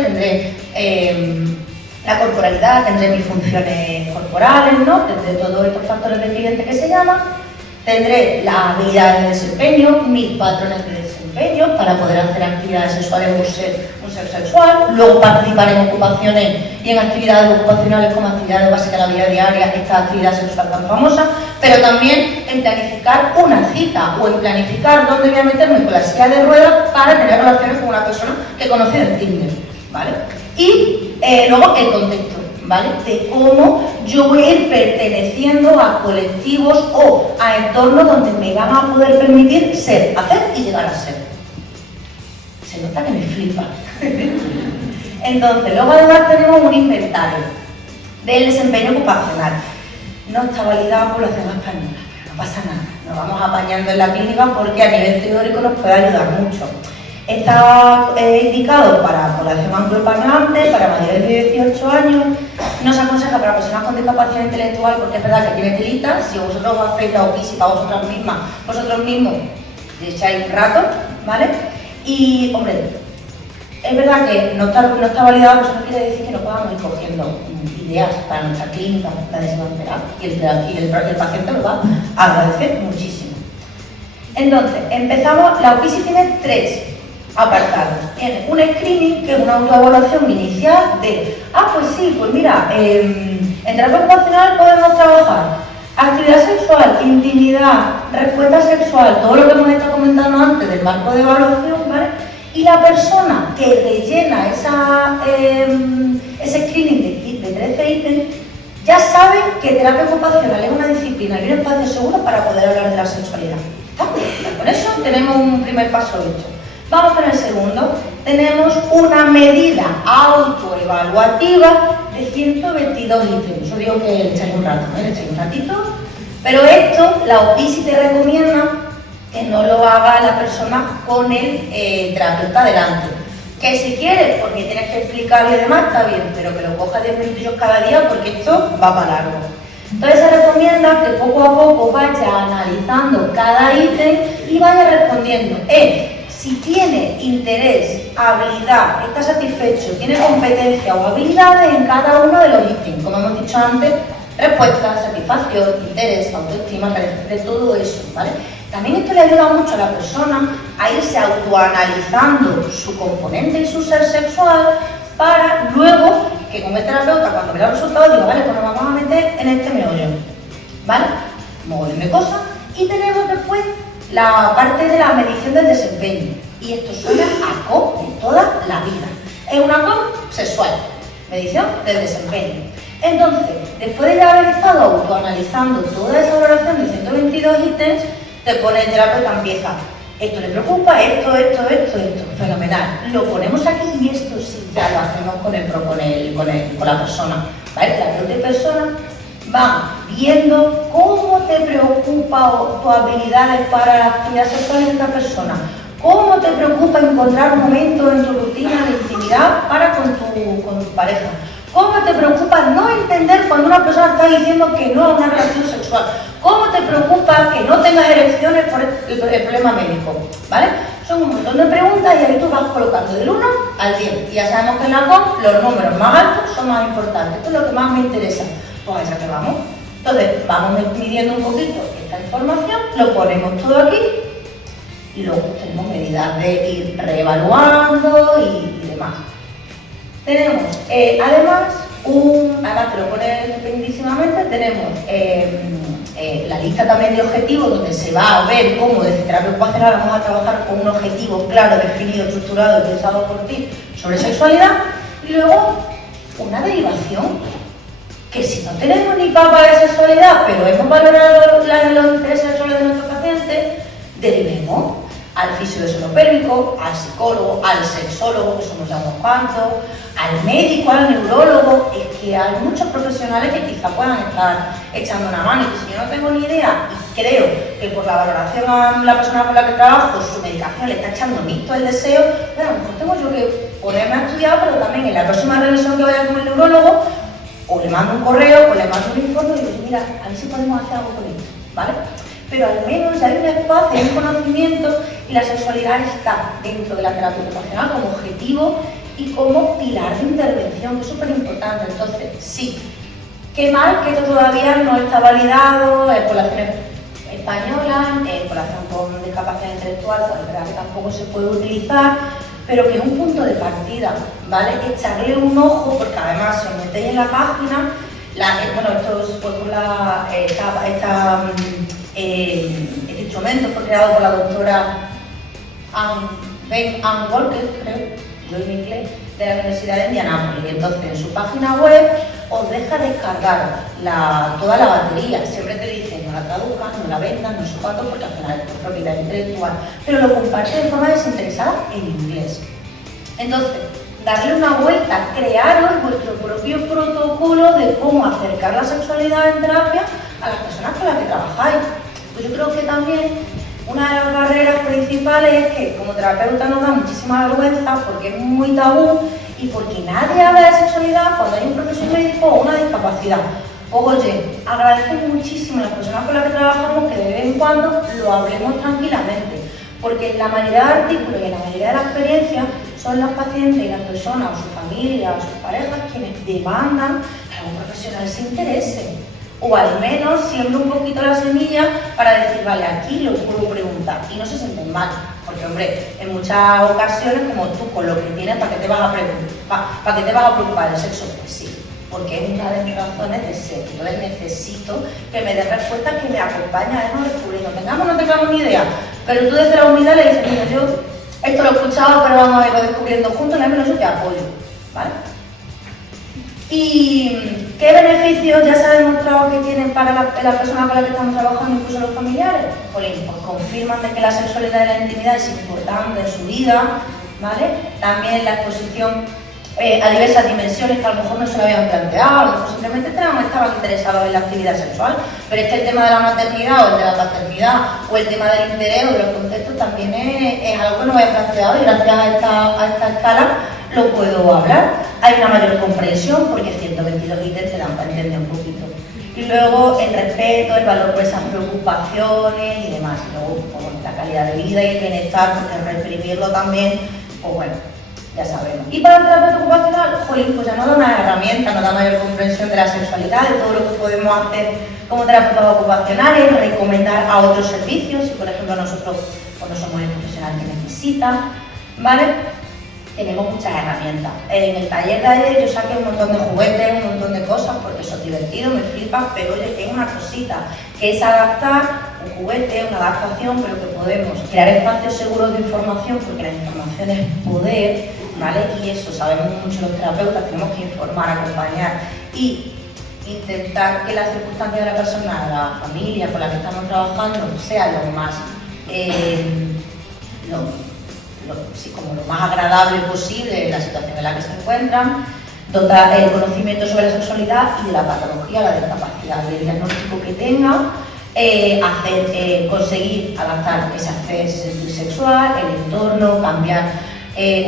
tendré la corporalidad, tendré mis funciones corporales, ¿no? Tendré todos estos factores del cliente que se llaman, tendré las habilidades de desempeño, mis patrones de desempeño para poder hacer actividades sexuales o un ser sexual, luego participar en ocupaciones y en actividades ocupacionales como actividades básicas de la vida diaria, esta actividad sexual tan famosa, pero también en planificar una cita o en planificar dónde voy a meterme con la silla de ruedas para tener relaciones con una persona que conocí en Tinder, ¿vale? Y luego el contexto, ¿vale? De cómo yo voy a ir perteneciendo a colectivos o a entornos donde me van a poder permitir ser, hacer y llegar a ser. Se nota que me flipa. Entonces, luego además tenemos un inventario del desempeño ocupacional. No está validada la población española, pero no pasa nada. Nos vamos apañando en la clínica porque a nivel teórico nos puede ayudar mucho. Está indicado para población angloparlante, para mayores de 18 años. No se aconseja para personas con discapacidad intelectual porque es verdad que tiene telita. Si vosotros os hacéis la OPISI para vosotros mismos le echáis un rato, ¿vale? Y, hombre, es verdad que no está validado, pero eso no quiere decir que no podamos ir cogiendo ideas para nuestra clínica, la de y el paciente lo va a agradecer muchísimo. Entonces, empezamos, la OPISI tiene 3 apartados. Tiene un screening, que es una autoevaluación inicial de, pues sí, pues mira, en terapia ocupacional podemos trabajar actividad sexual, intimidad, respuesta sexual, todo lo que hemos estado comentando antes del marco de evaluación, ¿vale? Y la persona que rellena ese screening de 13 ítems ya sabe que terapia ocupacional es una disciplina y un espacio seguro para poder hablar de la sexualidad. ¿Está? Con eso tenemos un primer paso hecho. Vamos con el segundo. Tenemos una medida autoevaluativa de 122 ítems. Yo digo que le echáis un rato, ¿no? Le echáis un ratito. Pero esto, la OPISI te recomienda que no lo haga la persona con el terapeuta delante. Que si quieres, porque tienes que explicarle y demás, está bien, pero que lo coja 10 minutillos cada día porque esto va para largo. Entonces se recomienda que poco a poco vaya analizando cada ítem y vaya respondiendo. Si tiene interés, habilidad, está satisfecho, tiene competencia o habilidades en cada uno de los ítems, como hemos dicho antes, respuesta, satisfacción, interés, autoestima, de todo eso, ¿vale? También esto le ayuda mucho a la persona a irse autoanalizando su componente y su ser sexual para luego que como terapeuta, cuando vea los resultados, digo, vale, pues nos vamos a meter en este meollo, ¿vale? Mogollón de cosas. Y tenemos después la parte de la medición del desempeño. Y esto suena a COP de toda la vida. Es una COP sexual, medición del desempeño. Entonces, después de haber estado autoanalizando toda esa valoración de 122 ítems, te pone el terapeuta, empieza, esto le preocupa, esto, fenomenal. Lo ponemos aquí y esto sí ya lo hacemos con la persona, ¿vale? La propia persona va viendo cómo te preocupa tus habilidades para la actividad sexual de esta persona, cómo te preocupa encontrar momentos en tu rutina de intimidad para con tu pareja, cómo te preocupa no entender cuando una persona está diciendo que no a una relación sexual, cómo te preocupa que no tengas erecciones por el problema médico, ¿vale? Son un montón de preguntas y ahí tú vas colocando del 1 al 10. Y ya sabemos que en la COP los números más altos son más importantes. Esto es lo que más me interesa. Pues a eso que vamos. Entonces, vamos midiendo un poquito esta información, lo ponemos todo aquí y luego tenemos medidas de ir reevaluando y demás. Tenemos además además te lo pone estupendísimamente, tenemos la lista también de objetivos donde se va a ver cómo desde terapia ocupacional vamos a trabajar con un objetivo claro, definido, estructurado y pensado por ti sobre sexualidad, y luego una derivación que si no tenemos ni papa de sexualidad, pero hemos valorado los intereses sexuales de nuestro paciente, derivemos al fisiosexualopélvico, al psicólogo, al sexólogo, que somos ya unos cuantos, al médico, al neurólogo. Es que hay muchos profesionales que quizá puedan estar echando una mano, y que si yo no tengo ni idea y creo que por la valoración a la persona con la que trabajo su medicación le está echando mixto el deseo, pero a lo mejor tengo yo que ponerme a estudiar, pero también en la próxima revisión que vaya con el neurólogo, o le mando un correo, o le mando un informe y le digo, mira, a ver si podemos hacer algo con esto, ¿vale? Pero al menos ya hay un espacio, hay un conocimiento, y la sexualidad está dentro de la terapia ocupacional como objetivo y como pilar de intervención, que es súper importante. Entonces, sí, qué mal que esto todavía no está validado, población española, población con discapacidad intelectual, pues es verdad que tampoco se puede utilizar, pero que es un punto de partida, ¿vale? Echarle un ojo, porque además si os metéis en la página, bueno, esto fue por este instrumento fue creado por la doctora Ann Walker, creo, yo en inglés, de la Universidad de Indianápolis. Y entonces en su página web os deja descargar toda la batería. Siempre te dicen no la traduzcan, no la vendan, no sé cuánto, porque al final es propiedad intelectual, pero lo comparte de forma desinteresada en inglés. Entonces, darle una vuelta, crearos vuestro propio protocolo de cómo acercar la sexualidad en terapia a las personas con las que trabajáis. Pues yo creo que también una de las barreras principales es que como terapeuta nos da muchísima vergüenza porque es muy tabú y porque nadie habla de sexualidad cuando hay un proceso médico o una discapacidad. Pues oye, agradezco muchísimo a las personas con las que trabajamos que de vez en cuando lo hablemos tranquilamente, porque en la mayoría de artículos y en la mayoría de las experiencias son los pacientes y las personas o sus familias o sus parejas quienes demandan que algún profesional se interese. O al menos siembra un poquito la semilla para decir, vale, aquí lo puedo preguntar y no se sienten mal, porque hombre, en muchas ocasiones como tú con lo que tienes, ¿para qué te vas a preocupar? ¿Para qué te vas a preocupar del sexo? Pues sí, porque es una de mis razones de ser. Entonces necesito que me des respuestas que me acompañen a irnos descubriendo, tengamos o no tengamos ni idea, pero tú desde la humildad le dices, mira, yo esto lo he escuchado, pero vamos a irlo descubriendo juntos y al menos yo te apoyo, ¿vale? ¿Y qué beneficios ya se ha demostrado que tienen para la persona con la que estamos trabajando, incluso los familiares? Pues confirman de que la sexualidad y la intimidad es importante en su vida, ¿vale? También la exposición a diversas dimensiones que a lo mejor no se lo habían planteado, a lo mejor simplemente estaban interesados en la actividad sexual, pero es que el tema de la maternidad o el de la paternidad o el tema del interés o de los conceptos también es algo que no me había planteado y gracias a esta escala lo puedo hablar. Hay una mayor comprensión porque 122 ítems te dan para entender un poquito. Y luego el respeto, el valor por esas preocupaciones y demás. Y luego pues, la calidad de vida y el bienestar, porque reprimirlo también, pues bueno, ya sabemos. Y para el terapeuta ocupacional, jolín, pues ya nos da una herramienta, nos da mayor comprensión de la sexualidad, de todo lo que podemos hacer como terapeutas ocupacionales, recomendar a otros servicios, si por ejemplo nosotros pues, no somos el profesional que necesita, ¿vale? Tenemos muchas herramientas. En el taller de ayer yo saqué un montón de juguetes, un montón de cosas, porque eso es divertido, me flipa, pero oye, es una cosita, que es adaptar un juguete, una adaptación, pero que podemos crear espacios seguros de información, porque la información es poder, ¿vale? Y eso sabemos mucho los terapeutas, tenemos que informar, acompañar y intentar que las circunstancias de la persona, la familia con la que estamos trabajando, sean lo más como lo más agradable posible en la situación en la que se encuentran, dotar el conocimiento sobre la sexualidad y de la patología, la discapacidad y el diagnóstico que tenga, conseguir adaptar ese acceso sexual, el entorno, cambiar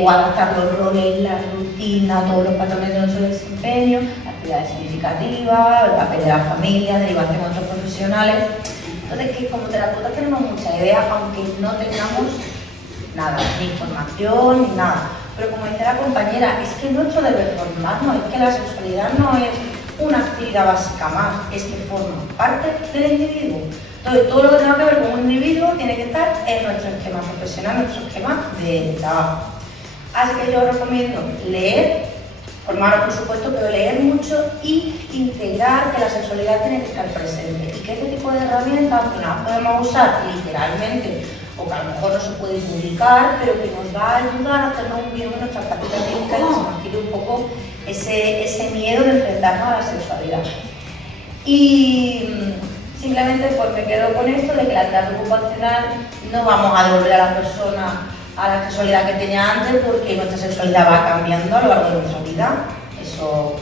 o adaptar los roles, la rutina, todos los patrones de nuestro desempeño, actividades significativas, el papel de la familia, derivación a otros profesionales. Entonces, que como terapeutas tenemos muchas ideas, aunque no tengamos nada, ni formación, ni nada. Pero como dice la compañera, es que nuestro deber formarnos, es que la sexualidad no es una actividad básica más, es que forma parte del individuo. Entonces, todo lo que tenga que ver con un individuo tiene que estar en nuestro esquema profesional, nuestro esquema de trabajo. Así que yo recomiendo leer, formaros por supuesto, pero leer mucho y integrar que la sexualidad tiene que estar presente y que este tipo de herramientas que las podemos usar literalmente o que a lo mejor no se puede publicar, pero que nos va a ayudar a hacernos un bien en nuestra práctica clínica y que se nos quite un poco ese miedo de enfrentarnos a la sexualidad. Y simplemente pues me quedo con esto de que la terapia ocupacional no vamos a devolver a la persona a la sexualidad que tenía antes porque nuestra sexualidad va cambiando a lo largo de nuestra vida, eso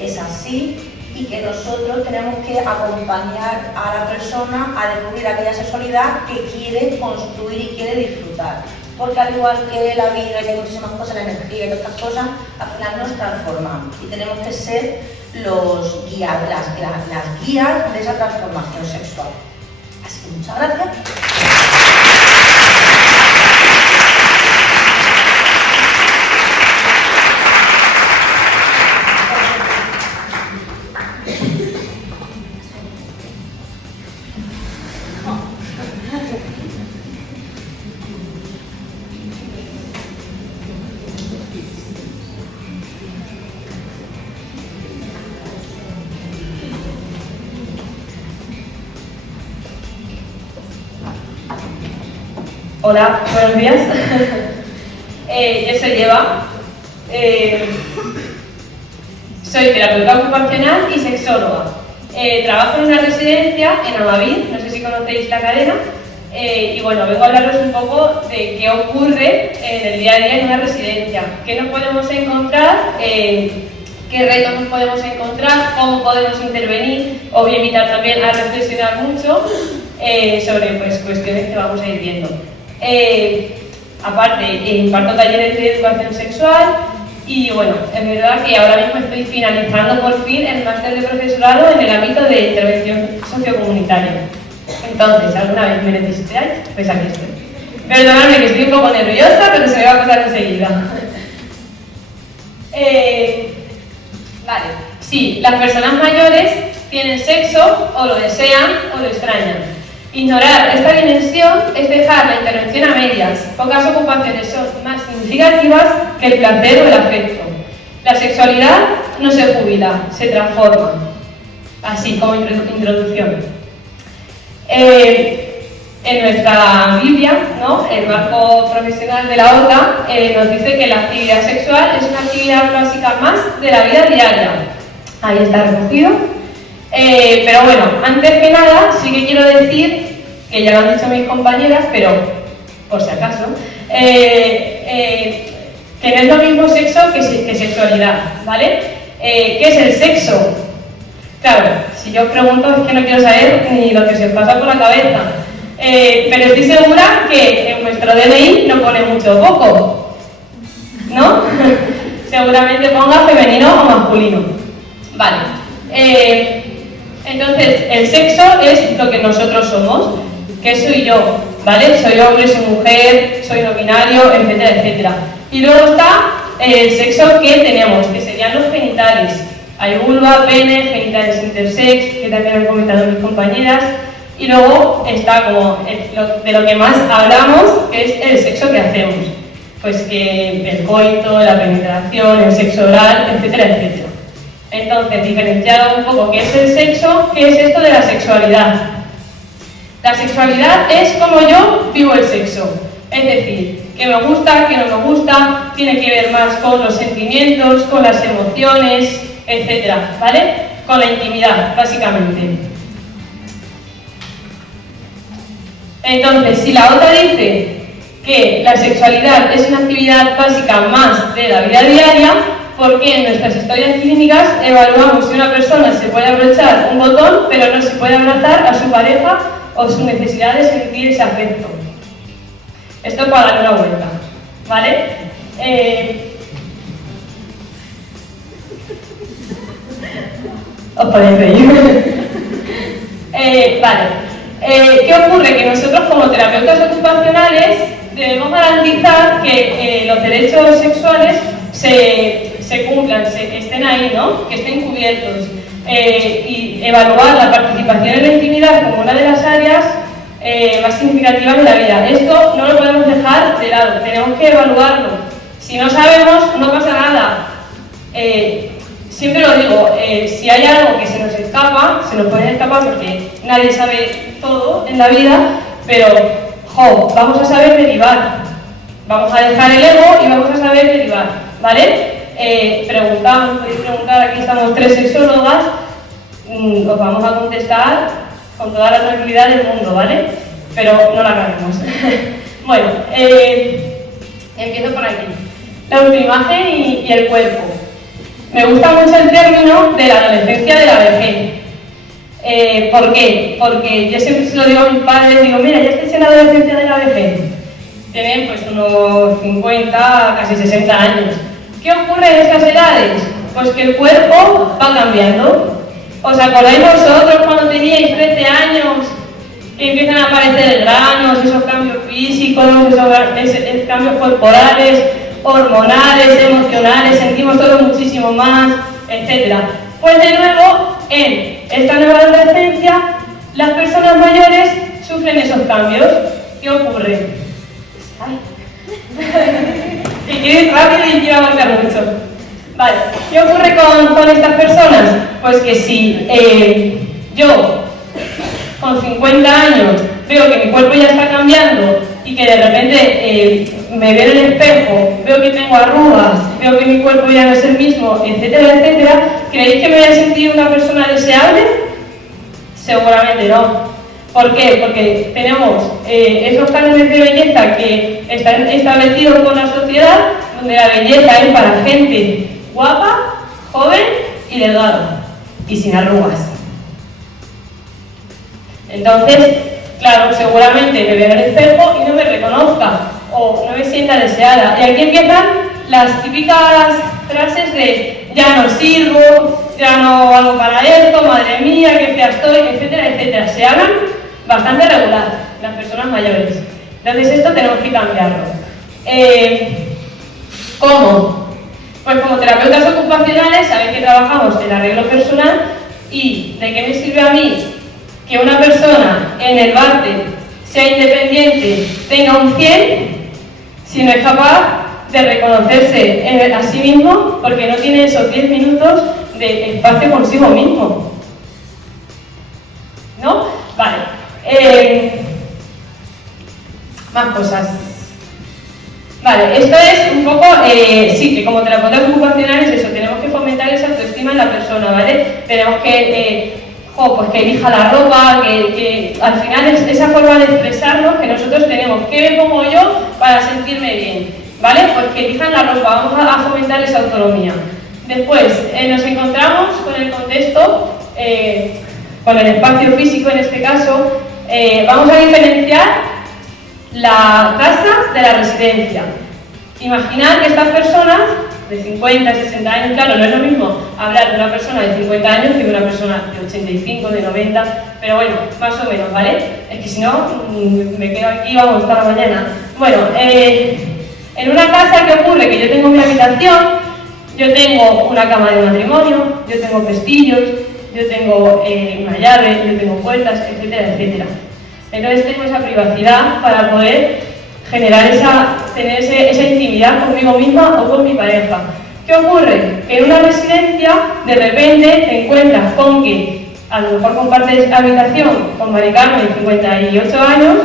es así, y que nosotros tenemos que acompañar a la persona a descubrir aquella sexualidad que quiere construir y quiere disfrutar, porque al igual que la vida y hay muchísimas cosas, la energía y todas estas cosas, al final nos transformamos y tenemos que ser los guías, las guías de esa transformación sexual. Así que muchas gracias. Hola, buenos días. Yo soy Eva. Soy terapeuta ocupacional y sexóloga. Trabajo en una residencia en Amavid, no sé si conocéis la cadena. Y bueno, vengo a hablaros un poco de qué ocurre en el día a día en una residencia, qué nos podemos encontrar, qué retos nos podemos encontrar, cómo podemos intervenir. Os voy a invitar también a reflexionar mucho sobre pues, cuestiones que vamos a ir viendo. Aparte, imparto talleres de educación sexual y bueno, es verdad que ahora mismo estoy finalizando por fin el máster de profesorado en el ámbito de intervención sociocomunitaria. Entonces, ¿alguna vez me necesitáis? Pues aquí estoy. Perdonadme que estoy un poco nerviosa, pero se me va a pasar enseguida. Vale, sí, las personas mayores tienen sexo o lo desean o lo extrañan. Ignorar esta dimensión es dejar la intervención a medias. Pocas ocupaciones son más significativas que el placer o el afecto. La sexualidad no se jubila, se transforma. Así como introducción. En nuestra Biblia, ¿no? El marco profesional de la OTA nos dice que la actividad sexual es una actividad básica más de la vida diaria. Ahí está recogido. Pero bueno, antes que nada, sí que quiero decir, que ya lo han dicho mis compañeras, pero por si acaso, que no es lo mismo sexo que sexualidad, ¿vale? ¿Qué es el sexo? Claro, si yo os pregunto es que no quiero saber ni lo que se os pasa por la cabeza, pero estoy segura que en vuestro DNI no pone mucho o poco, ¿no? Seguramente ponga femenino o masculino. Vale. Entonces, el sexo es lo que nosotros somos. ¿Qué soy yo? ¿Vale? Soy hombre, soy mujer, soy no binario, etcétera, etcétera. Y luego está el sexo que tenemos, que serían los genitales. Hay vulva, pene, genitales intersex, que también han comentado mis compañeras. Y luego está como de lo que más hablamos, que es el sexo que hacemos. Pues que el coito, la penetración, el sexo oral, etcétera, etcétera. Entonces, diferenciar un poco qué es el sexo, qué es esto de la sexualidad. La sexualidad es como yo vivo el sexo. Es decir, que me gusta, que no me gusta, tiene que ver más con los sentimientos, con las emociones, etcétera, ¿vale? Con la intimidad, básicamente. Entonces, si la OTA dice que la sexualidad es una actividad básica más de la vida diaria, porque en nuestras historias clínicas evaluamos si una persona se puede abrochar un botón, pero no se puede abrazar a su pareja o su necesidad de sentir ese afecto. Esto para dar una vuelta, ¿vale? Os podéis reír. Vale. ¿Qué ocurre? Que nosotros como terapeutas ocupacionales debemos garantizar que los derechos sexuales se se cumplan, estén ahí, ¿no? Que estén cubiertos. Y evaluar la participación en la intimidad como una de las áreas más significativas de la vida. Esto no lo podemos dejar de lado, tenemos que evaluarlo. Si no sabemos, no pasa nada. Siempre lo digo, si hay algo que se nos escapa, se nos puede escapar porque nadie sabe todo en la vida, pero vamos a saber derivar. Vamos a dejar el ego y vamos a saber derivar, ¿vale? Podéis preguntar, aquí estamos 3 sexólogas, os vamos a contestar con toda la tranquilidad del mundo, ¿vale? Pero no la caguemos. Bueno, empiezo por aquí. La autoimagen y el cuerpo. Me gusta mucho el término de la adolescencia de la vejez. ¿Por qué? Porque yo siempre se lo digo a mis padres, digo, mira, ya estáis en la adolescencia de la vejez. Tienen pues unos 50, casi 60 años. ¿Qué ocurre en estas edades? Pues que el cuerpo va cambiando. ¿Os acordáis vosotros cuando teníais 13 años que empiezan a aparecer granos, esos cambios físicos, esos cambios corporales, hormonales, emocionales, sentimos todo muchísimo más, etc.? Pues de nuevo, en esta nueva adolescencia, las personas mayores sufren esos cambios. ¿Qué ocurre? Ay. Y quiero ir rápido y quiero abarcar mucho. Vale, ¿qué ocurre con estas personas? Pues que si yo con 50 años veo que mi cuerpo ya está cambiando y que de repente me veo en el espejo, veo que tengo arrugas, veo que mi cuerpo ya no es el mismo, etcétera, etcétera, ¿creéis que me voy a sentir una persona deseable? Seguramente no. ¿Por qué? Porque tenemos esos cánones de belleza que están establecidos por la sociedad, donde la belleza es para gente guapa, joven y delgada, y sin arrugas. Entonces, claro, seguramente me vea en el espejo y no me reconozca, o no me sienta deseada. Y aquí empiezan las típicas frases de ya no sirvo, ya no valgo para esto, madre mía, qué fea estoy, etcétera, etcétera. Se hablan bastante regular las personas mayores. Entonces esto tenemos que cambiarlo. ¿Cómo? Pues como terapeutas ocupacionales sabéis que trabajamos el arreglo personal. ¿Y de qué me sirve a mí que una persona en el barte sea independiente, tenga un 100, si no es capaz de reconocerse a sí mismo porque no tiene esos 10 minutos de espacio consigo mismo? ¿No? Vale. Más cosas. Vale, esto es un poco, sí, que como terapeutas ocupacionales eso, tenemos que fomentar esa autoestima en la persona, ¿vale? Tenemos que, pues que elija la ropa, que al final es esa forma de expresarnos que nosotros tenemos. ¿Qué me pongo yo para sentirme bien? ¿Vale? Pues que elijan la ropa, vamos a fomentar esa autonomía. Después, nos encontramos con el contexto, con el espacio físico en este caso, vamos a diferenciar la casa de la residencia. Imaginad que estas personas de 50, 60 años, claro, no es lo mismo hablar de una persona de 50 años que de una persona de 85, de 90, pero bueno, más o menos, ¿vale? Es que si no, me quedo aquí, vamos, hasta la mañana. Bueno, en una casa, ¿qué ocurre? Que yo tengo mi habitación, yo tengo una cama de matrimonio, yo tengo pestillos, yo tengo una llave, yo tengo puertas, etcétera, etcétera. Entonces tengo esa privacidad para poder generar tener esa intimidad conmigo misma o con mi pareja. ¿Qué ocurre? Que en una residencia de repente te encuentras con que a lo mejor compartes habitación con Mari Carmen de 58 años,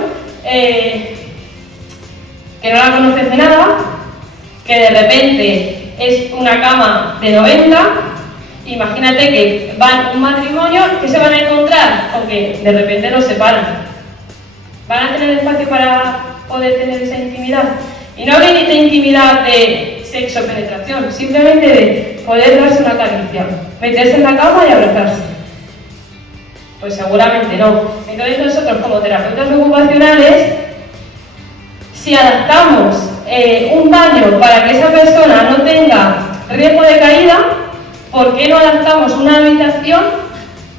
que no la conoces de nada, que de repente es una cama de 90. Imagínate que van a un matrimonio, que se van a encontrar con que de repente los separan. ¿Van a tener espacio para poder tener esa intimidad? Y no hablo de intimidad de sexo, penetración, simplemente de poder darse una caricia, meterse en la cama y abrazarse. Pues seguramente no. Entonces nosotros como terapeutas ocupacionales, si adaptamos un baño para que esa persona no tenga riesgo de caída, ¿por qué no adaptamos una habitación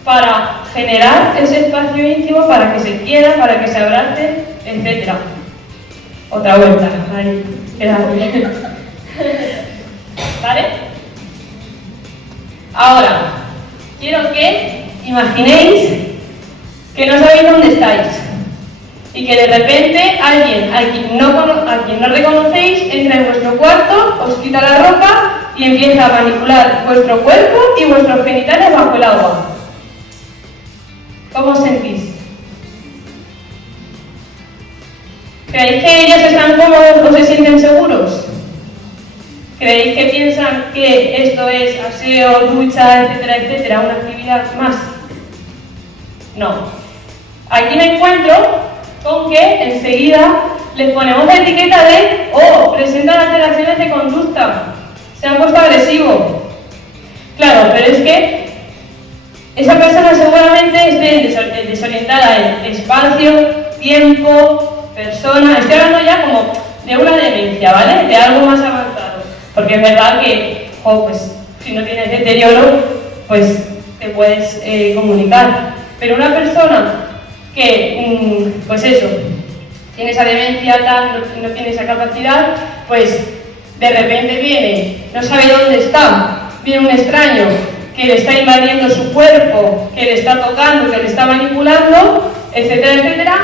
para generar ese espacio íntimo para que se quiera, para que se abrace, etcétera? Otra vuelta, ahí, queda bien. ¿Vale? Ahora, quiero que imaginéis que no sabéis dónde estáis y que de repente alguien a quien no reconocéis entra en vuestro cuarto, os quita la ropa y empieza a manipular vuestro cuerpo y vuestros genitales bajo el agua. ¿Cómo os sentís? ¿Creéis que ellos están cómodos o se sienten seguros? ¿Creéis que piensan que esto es aseo, ducha, etcétera, etcétera, una actividad más? No. Aquí me encuentro con que enseguida les ponemos la etiqueta de presentan alteraciones de conducta, se han puesto agresivos. Claro, pero es que esa persona seguramente esté desorientada en espacio, tiempo, persona. Estoy hablando ya como de una demencia, ¿vale? De algo más avanzado. Porque es verdad que, pues, si no tienes deterioro, pues te puedes comunicar. Pero una persona que, pues eso, tiene esa demencia tal, no tiene esa capacidad, pues de repente viene, no sabe dónde está, viene un extraño que le está invadiendo su cuerpo, que le está tocando, que le está manipulando, etcétera, etcétera.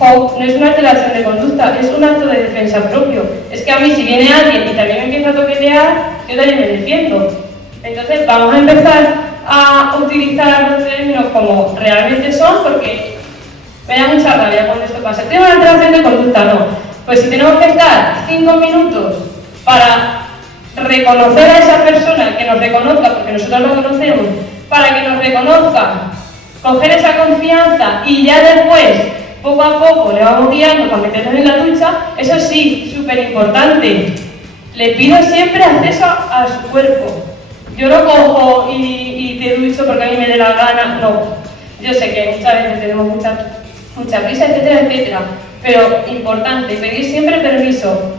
No es una alteración de conducta, es un acto de defensa propio. Es que a mí si viene alguien y también me empieza a toquetear, yo también me defiendo. Entonces vamos a empezar a utilizar los términos como realmente son, porque me da mucha rabia cuando esto pasa. ¿Tengo una alteración de conducta? No. Pues si tenemos que estar 5 minutos para reconocer a esa persona, que nos reconozca, porque nosotros lo conocemos, para que nos reconozca, coger esa confianza y ya después, poco a poco, le vamos guiando para meternos en la ducha, eso sí, súper importante. Le pido siempre acceso a su cuerpo. Yo no cojo y te ducho porque a mí me dé la gana, no. Yo sé que muchas veces tenemos mucha prisa, etcétera, etcétera, pero importante, pedir siempre permiso,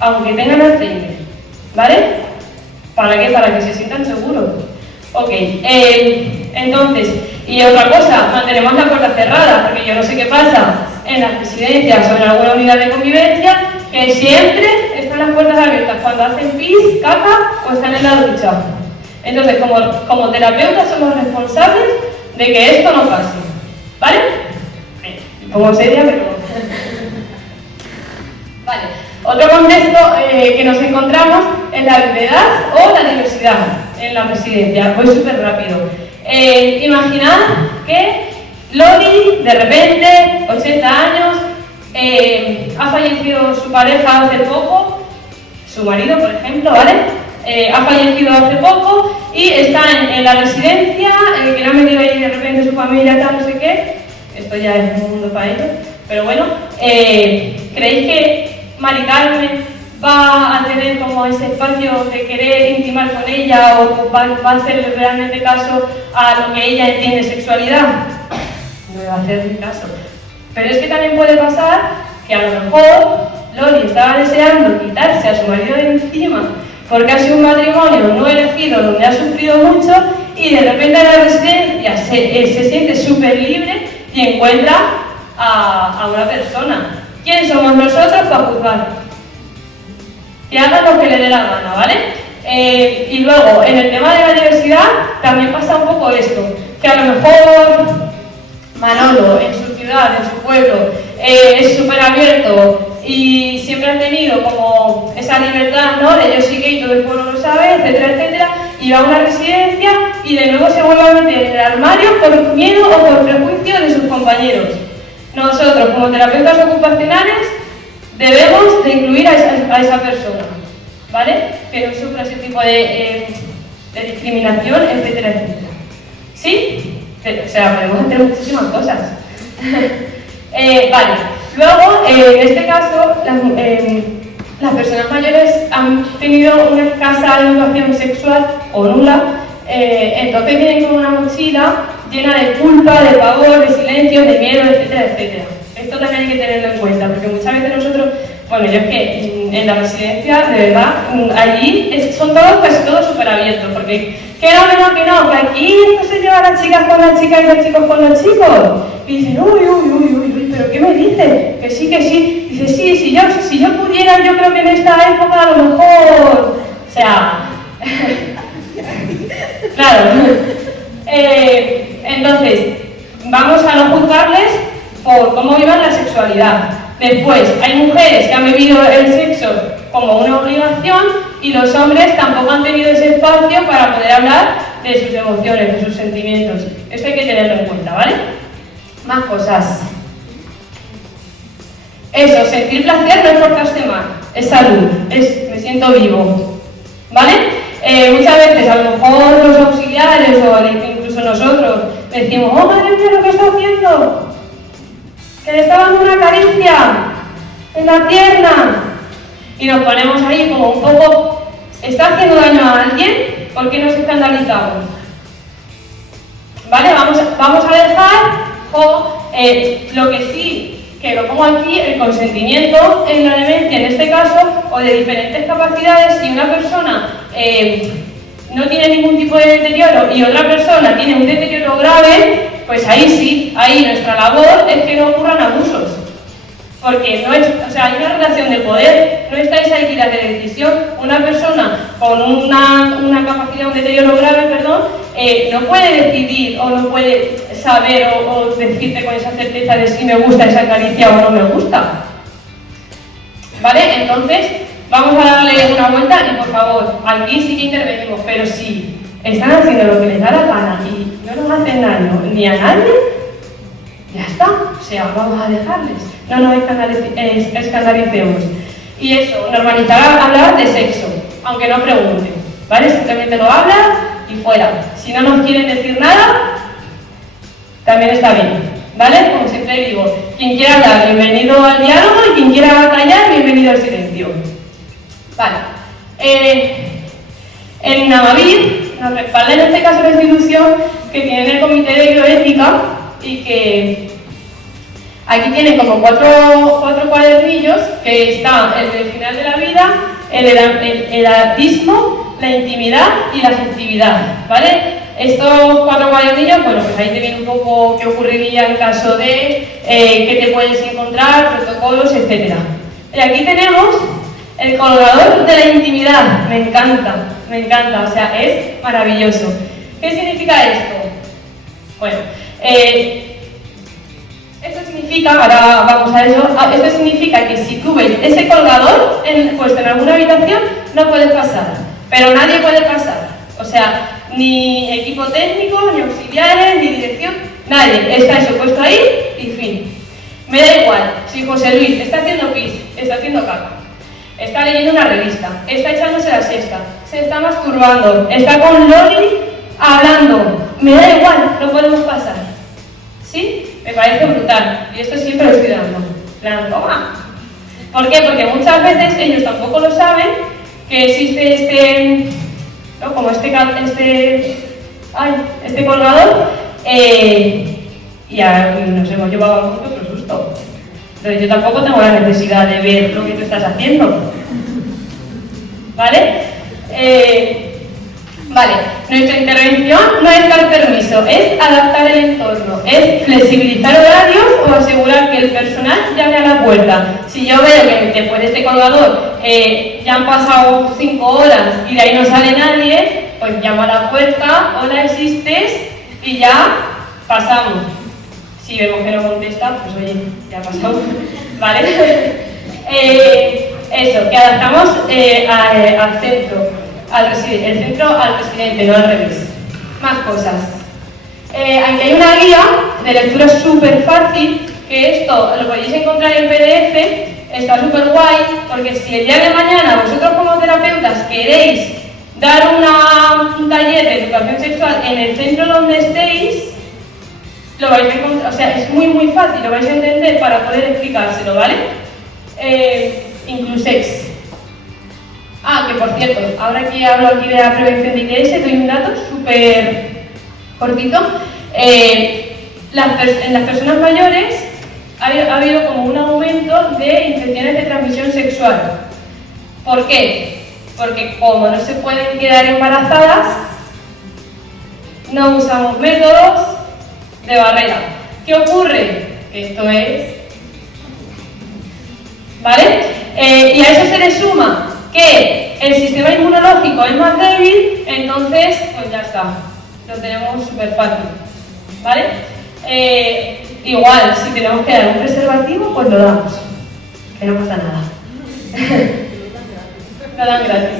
aunque tengan Alzheimer, ¿vale? ¿Para qué? Para que se sientan seguros. Ok, entonces, y otra cosa, mantenemos la puerta cerrada, porque yo no sé qué pasa en las residencias o en alguna unidad de convivencia, que siempre están las puertas abiertas cuando hacen pis, caca o están en la ducha. Entonces, como terapeutas somos responsables de que esto no pase, ¿vale? Como seria, pero... Vale. Otro contexto que nos encontramos es la edad o la diversidad en la residencia. Voy súper rápido. Imaginad que Loli, de repente, 80 años, ha fallecido su pareja hace poco, su marido, por ejemplo, ¿vale? Ha fallecido hace poco y está en la residencia, que no ha metido ahí de repente su familia, tal, no sé qué. Esto ya es un mundo para ellos. Pero bueno, ¿creéis que Mari Carmen va a tener como ese espacio de querer intimar con ella o va a hacerle realmente caso a lo que ella entiende sexualidad? No le va a hacer ni caso. Pero es que también puede pasar que a lo mejor Loli estaba deseando quitarse a su marido de encima porque ha sido un matrimonio no elegido donde ha sufrido mucho y de repente en la residencia se siente súper libre y encuentra a una persona. ¿Quién somos nosotros para juzgar? Que hagan lo que le dé la gana, ¿vale? Y luego, en el tema de la diversidad, también pasa un poco esto, que a lo mejor Manolo, en su ciudad, en su pueblo, es súper abierto y siempre ha tenido como esa libertad, ¿no? De yo sí que y todo el pueblo lo sabe, etcétera, etcétera, y va a una residencia y de nuevo se vuelve a meter en el armario por miedo o por prejuicio de sus compañeros. Nosotros, como terapeutas ocupacionales, debemos de incluir a esa persona, ¿vale? Que no sufra ese tipo de discriminación, etcétera, etcétera. ¿Sí? O sea, podemos hacer muchísimas cosas. Vale. Luego, en este caso, las personas mayores han tenido una escasa educación sexual o nula, entonces vienen con una mochila llena de culpa, de pavor, de silencio, de miedo, etcétera, etcétera. Esto también hay que tenerlo en cuenta, porque muchas veces nosotros, bueno, yo es que en la residencia, de verdad, allí son casi todos súper abiertos, porque que no, que aquí no se lleva las chicas con las chicas y los chicos con los chicos. Y dicen, uy, ¿pero qué me dices? Que sí. Dice, sí, si yo pudiera, yo creo que en esta época a lo mejor, o sea... Claro. Entonces, vamos a no juzgarles por cómo vivan la sexualidad. Después, hay mujeres que han vivido el sexo como una obligación y los hombres tampoco han tenido ese espacio para poder hablar de sus emociones, de sus sentimientos. Esto hay que tenerlo en cuenta, ¿vale? Más cosas. Eso, sentir placer no es portarse mal, es salud, es me siento vivo, ¿vale? Muchas veces a lo mejor los auxiliares o incluso nosotros decimos, oh madre mía lo que está haciendo, que le está dando una caricia en la pierna y nos ponemos ahí como un poco, ¿está haciendo daño a alguien? ¿Por qué nos escandalizamos? ¿Vale? Vamos a dejar lo que sí, que lo pongo aquí, el consentimiento en la demencia, en este caso, o de diferentes capacidades. Si una persona no tiene ningún tipo de deterioro y otra persona tiene un deterioro grave, pues ahí sí, ahí nuestra labor es que no ocurran abusos. Porque no es, o sea, hay una relación de poder, no está esa equidad de decisión. Una persona con una capacidad, un deterioro grave, perdón, no puede decidir o no puede saber o decirte con esa certeza de si me gusta esa caricia o no me gusta. ¿Vale? Entonces, vamos a darle una vuelta y por favor, aquí sí que intervenimos, pero si están haciendo lo que les da la gana y no nos hacen daño ni a nadie, ya está, o sea, vamos a dejarles, no nos escandalicemos. Y eso, normalizar hablar de sexo, aunque no pregunten, ¿vale? Simplemente lo hablan y fuera. Si no nos quieren decir nada, también está bien, ¿vale? Como siempre digo, quien quiera hablar, bienvenido al diálogo, y quien quiera callar, bienvenido al silencio. Vale. En Namavid nos respalda en este caso la institución que tiene el Comité de Bioética y que aquí tienen como cuatro cuadernillos que está el del final de la vida, el edadismo, la intimidad y la afectividad, ¿vale? Estos 4 cuadernillos, bueno, pues ahí te viene un poco qué ocurriría en caso de qué te puedes encontrar, protocolos, etc. Y aquí tenemos el colgador de la intimidad, me encanta, o sea, es maravilloso. ¿Qué significa esto? Bueno, esto significa, ahora vamos a eso, esto significa que si tú ves ese colgador puesto en alguna habitación, no puedes pasar, pero nadie puede pasar, o sea, ni equipo técnico, ni auxiliares, ni dirección, nadie, está eso puesto ahí y fin. Me da igual si José Luis está haciendo pis, está haciendo caca, está leyendo una revista, está echándose la siesta, se está masturbando, está con Loli hablando, me da igual, no podemos pasar. ¿Sí? Me parece brutal, y esto siempre lo estoy dando. Plan, toma. ¿Por qué? Porque muchas veces ellos tampoco lo saben que existe ¿no? Como este colgador, y nos hemos llevado a otro susto. Entonces yo tampoco tengo la necesidad de ver lo que tú estás haciendo. ¿Vale? Vale, nuestra intervención no es dar permiso, es adaptar el entorno, es flexibilizar horarios o asegurar que el personal llame a la puerta. Si yo veo que después de este colgador ya han pasado 5 horas y de ahí no sale nadie, pues llamo a la puerta, hola, ¿existes? Y ya pasamos. Si vemos que no contesta, pues oye, ya pasamos. ¿Vale? Eso, que adaptamos al centro. El centro al residente, no al revés. Más cosas. Aquí hay una guía de lectura súper fácil, que esto lo podéis encontrar en PDF, está súper guay, porque si el día de mañana vosotros como terapeutas queréis dar un taller de educación sexual en el centro donde estéis, lo vais a encontrar, o sea, es muy fácil, lo vais a entender para poder explicárselo, ¿vale? Inclusex. Que por cierto, ahora que hablo aquí de la prevención de ITS, doy un dato súper cortito. En las personas mayores ha habido como un aumento de infecciones de transmisión sexual. ¿Por qué? Porque como no se pueden quedar embarazadas, no usamos métodos de barrera. ¿Qué ocurre? Que esto es... ¿Vale? Y a eso se le suma que el sistema inmunológico es más débil, entonces pues ya está, lo tenemos súper fácil, ¿vale? Igual, si tenemos que dar un preservativo, pues lo damos, que no pasa nada. Lo dan gratis.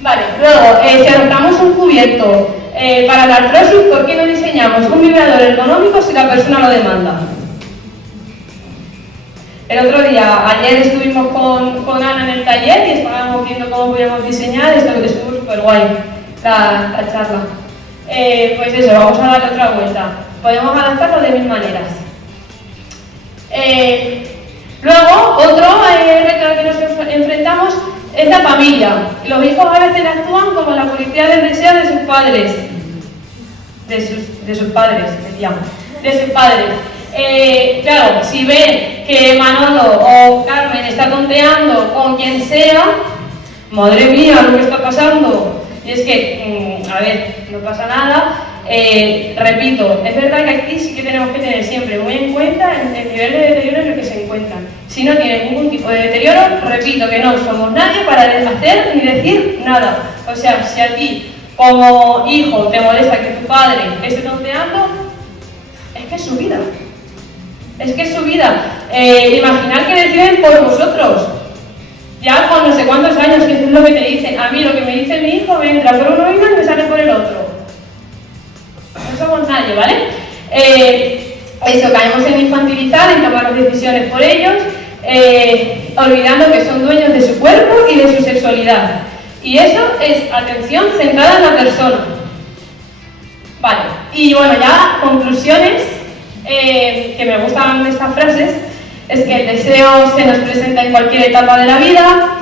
Vale, luego, si adoptamos un cubierto para la artrosis, ¿por qué no diseñamos un vibrador ergonómico si la persona lo demanda? El otro día, ayer estuvimos con Ana en el taller y estábamos viendo cómo podíamos diseñar, estuvo súper guay la charla. Pues eso, vamos a darle otra vuelta. Podemos adaptarlo de mil maneras. Luego, otro reto al que nos enfrentamos es la familia. Los hijos a veces actúan como la policía del deseo de sus padres. De sus padres, decíamos. De sus padres. Claro, si ven que Manolo o Carmen está tonteando con quien sea, madre mía, lo que está pasando. Y es que, a ver, no pasa nada. Repito, es verdad que aquí sí que tenemos que tener siempre muy en cuenta el nivel de deterioro en el que se encuentran. Si no tienen ningún tipo de deterioro, repito que no somos nadie para hacer ni decir nada. O sea, si a ti como hijo te molesta que tu padre esté tonteando, es que es su vida. Es que es su vida. Imaginar que deciden por vosotros. Ya con no sé cuántos años, que es lo que te dicen. A mí lo que me dice mi hijo me entra por un oído y me sale por el otro. No somos nadie, ¿vale? Eso, caemos en infantilizar, en tomar decisiones por ellos, olvidando que son dueños de su cuerpo y de su sexualidad. Y eso es atención centrada en la persona. Vale, y bueno, ya conclusiones, que me gustan estas frases, es que el deseo se nos presenta en cualquier etapa de la vida,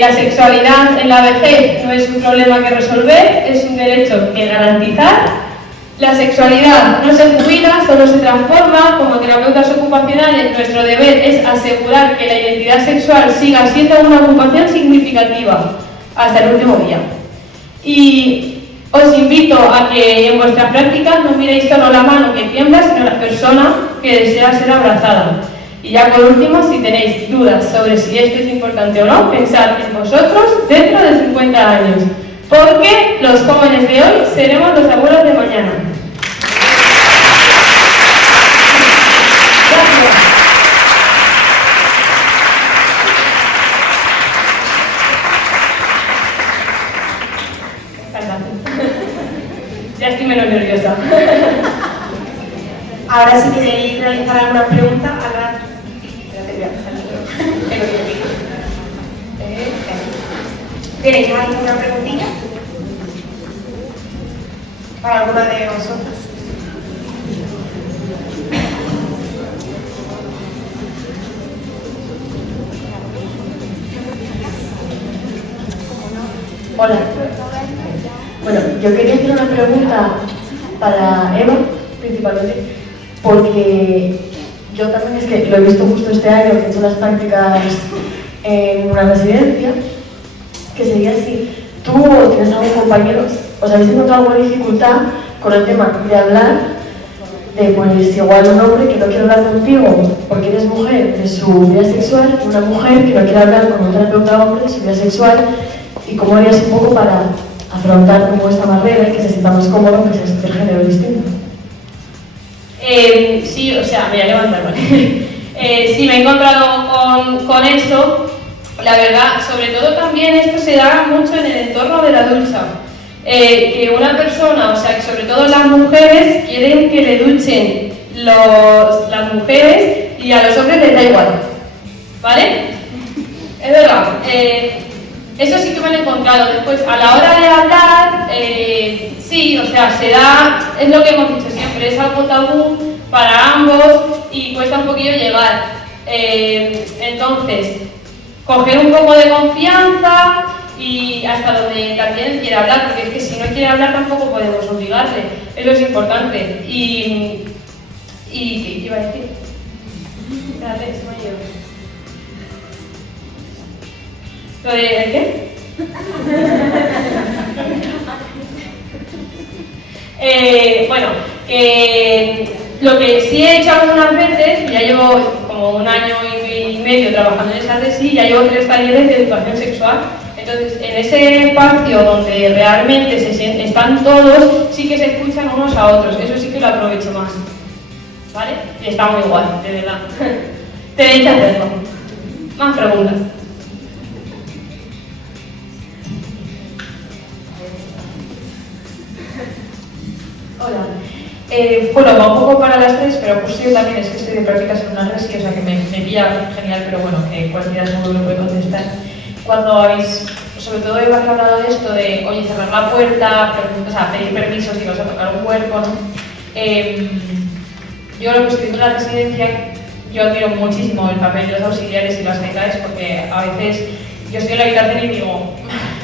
la sexualidad en la vejez no es un problema que resolver, es un derecho que garantizar. La sexualidad no se jubila, solo se transforma. Como terapeutas ocupacionales, nuestro deber es asegurar que la identidad sexual siga siendo una ocupación significativa hasta el último día. Y os invito a que en vuestras prácticas no miréis solo la mano que tiembla, sino la persona que desea ser abrazada. Y ya por último, si tenéis dudas sobre si esto es importante o no, pensad en vosotros dentro de 50 años. Porque los jóvenes de hoy seremos los abuelos de mañana. Gracias. Ya estoy menos nerviosa. Ahora si queréis realizar alguna pregunta, hagan... Espérate, voy a pasar el micro. Tengo que decir. ¿Tenéis alguna preguntilla? Para alguna de vosotras. Hola. Bueno, yo quería hacer una pregunta para Eva, principalmente, porque yo también es que lo he visto justo este año, que he hecho las prácticas en una residencia, que sería si tú o tienes algún compañero, os habéis encontrado alguna dificultad con el tema de hablar de, pues, igual un hombre que no quiere hablar contigo porque eres mujer de su vida sexual, una mujer que no quiere hablar con un terapeuta hombre de su vida sexual, y cómo harías un poco para afrontar como esta barrera y que se sienta más cómodo que es el género distinto. Sí, o sea, me voy a levantar, ¿vale? Sí, me he encontrado con eso. La verdad, sobre todo también esto se da mucho en el entorno de la ducha. Que una persona, o sea, que sobre todo las mujeres quieren que le duchen las mujeres y a los hombres les da igual, ¿vale? Es verdad, eso sí que me lo he encontrado. Después, a la hora de hablar, sí, o sea, se da, es lo que hemos dicho siempre, es algo tabú para ambos y cuesta un poquillo llegar. Entonces, coger un poco de confianza y hasta donde también quiere hablar, porque es que si no quiere hablar tampoco podemos obligarle, eso es importante. ¿Y qué iba a decir? Espérate, se me ha ido. ¿Lo de qué? Bueno, lo que sí he hecho algunas veces, ya llevo como un año y medio trabajando en esa tesis, ya llevo 3 talleres de educación sexual en Entonces, en ese espacio donde realmente están todos, sí que se escuchan unos a otros, eso sí que lo aprovecho más, ¿vale? Y está muy guay, de verdad. Tenéis que hacerlo. Más preguntas. Hola. Bueno, va un poco para las tres, pero justo yo también es que estoy de prácticas en una resi, o sea que me pilla genial, pero bueno, que cualquiera del mundo lo puede contestar. Cuando habéis, sobre todo Eva, que ha hablado de esto de, oye, cerrar la puerta, o sea, pedir permisos si vas a tocar un cuerpo, ¿no? Yo lo que estoy en la residencia, yo admiro muchísimo el papel de los auxiliares y las TKs, porque a veces yo estoy en la habitación y digo,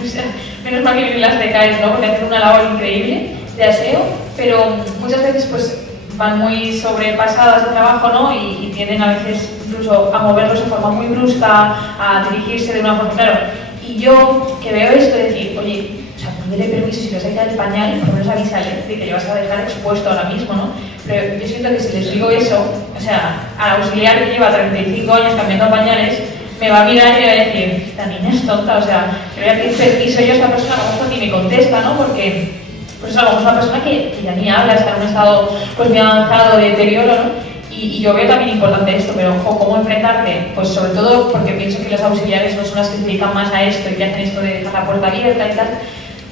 o sea, menos mal que vienen las TKs, ¿no? Porque hacen una labor increíble de aseo, pero muchas veces pues van muy sobrepasadas de trabajo, ¿no? Y tienden a veces incluso a moverlos de forma muy brusca, a dirigirse de una forma, claro. Y yo que veo esto, decir, oye, o sea, pídele permiso si vas a quitar el pañal, por lo menos avísale de que le vas a dejar expuesto ahora mismo, ¿no? Pero yo siento que si les digo eso, o sea, al auxiliar que lleva 35 años cambiando pañales, me va a mirar y me va a decir, esta niña es tonta, o sea, le voy a pedir permiso yo a esta persona, a lo mejor ni me contesta, ¿no? Porque pues a lo mejor es una persona que ya ni habla, está en un estado pues muy avanzado de deterioro, ¿no? Y yo veo también importante esto, pero ojo, ¿cómo enfrentarte? Pues sobre todo porque pienso que los auxiliares no son las que se dedican más a esto y que hacen esto de dejar la puerta abierta y tal.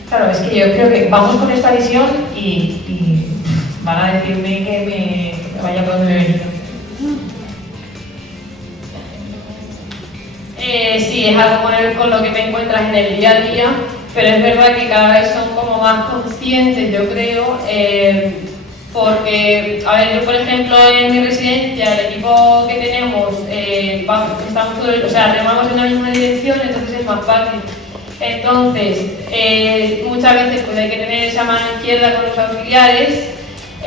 Claro, es que yo creo que vamos con esta visión y van a decirme que me vaya por donde me he venido. Sí, es algo con lo que te encuentras en el día a día, pero es verdad que cada vez son como más conscientes, yo creo, porque, a ver, yo por ejemplo en mi residencia, el equipo que tenemos, estamos todos, o sea, remamos en la misma dirección, entonces es más fácil. Entonces, muchas veces pues hay que tener esa mano izquierda con los auxiliares,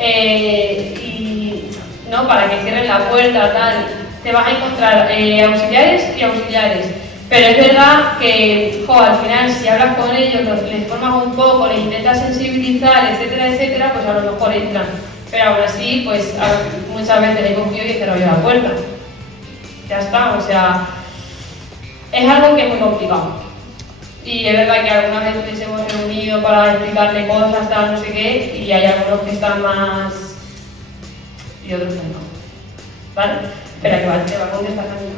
y, ¿no? Para que cierren la puerta, tal. Te vas a encontrar auxiliares y auxiliares. Pero es verdad que, al final, si hablas con ellos, les formas un poco, les intentas sensibilizar, etcétera, etcétera, pues a lo mejor entran. Pero aún así, pues muchas veces he cogido y he cerrado yo la puerta. Ya está, o sea, es algo que es muy complicado. Y es verdad que algunas veces hemos reunido para explicarle cosas, tal, no sé qué, y hay algunos que están más y otros que no. ¿Vale? Espera, que te va a contestar también.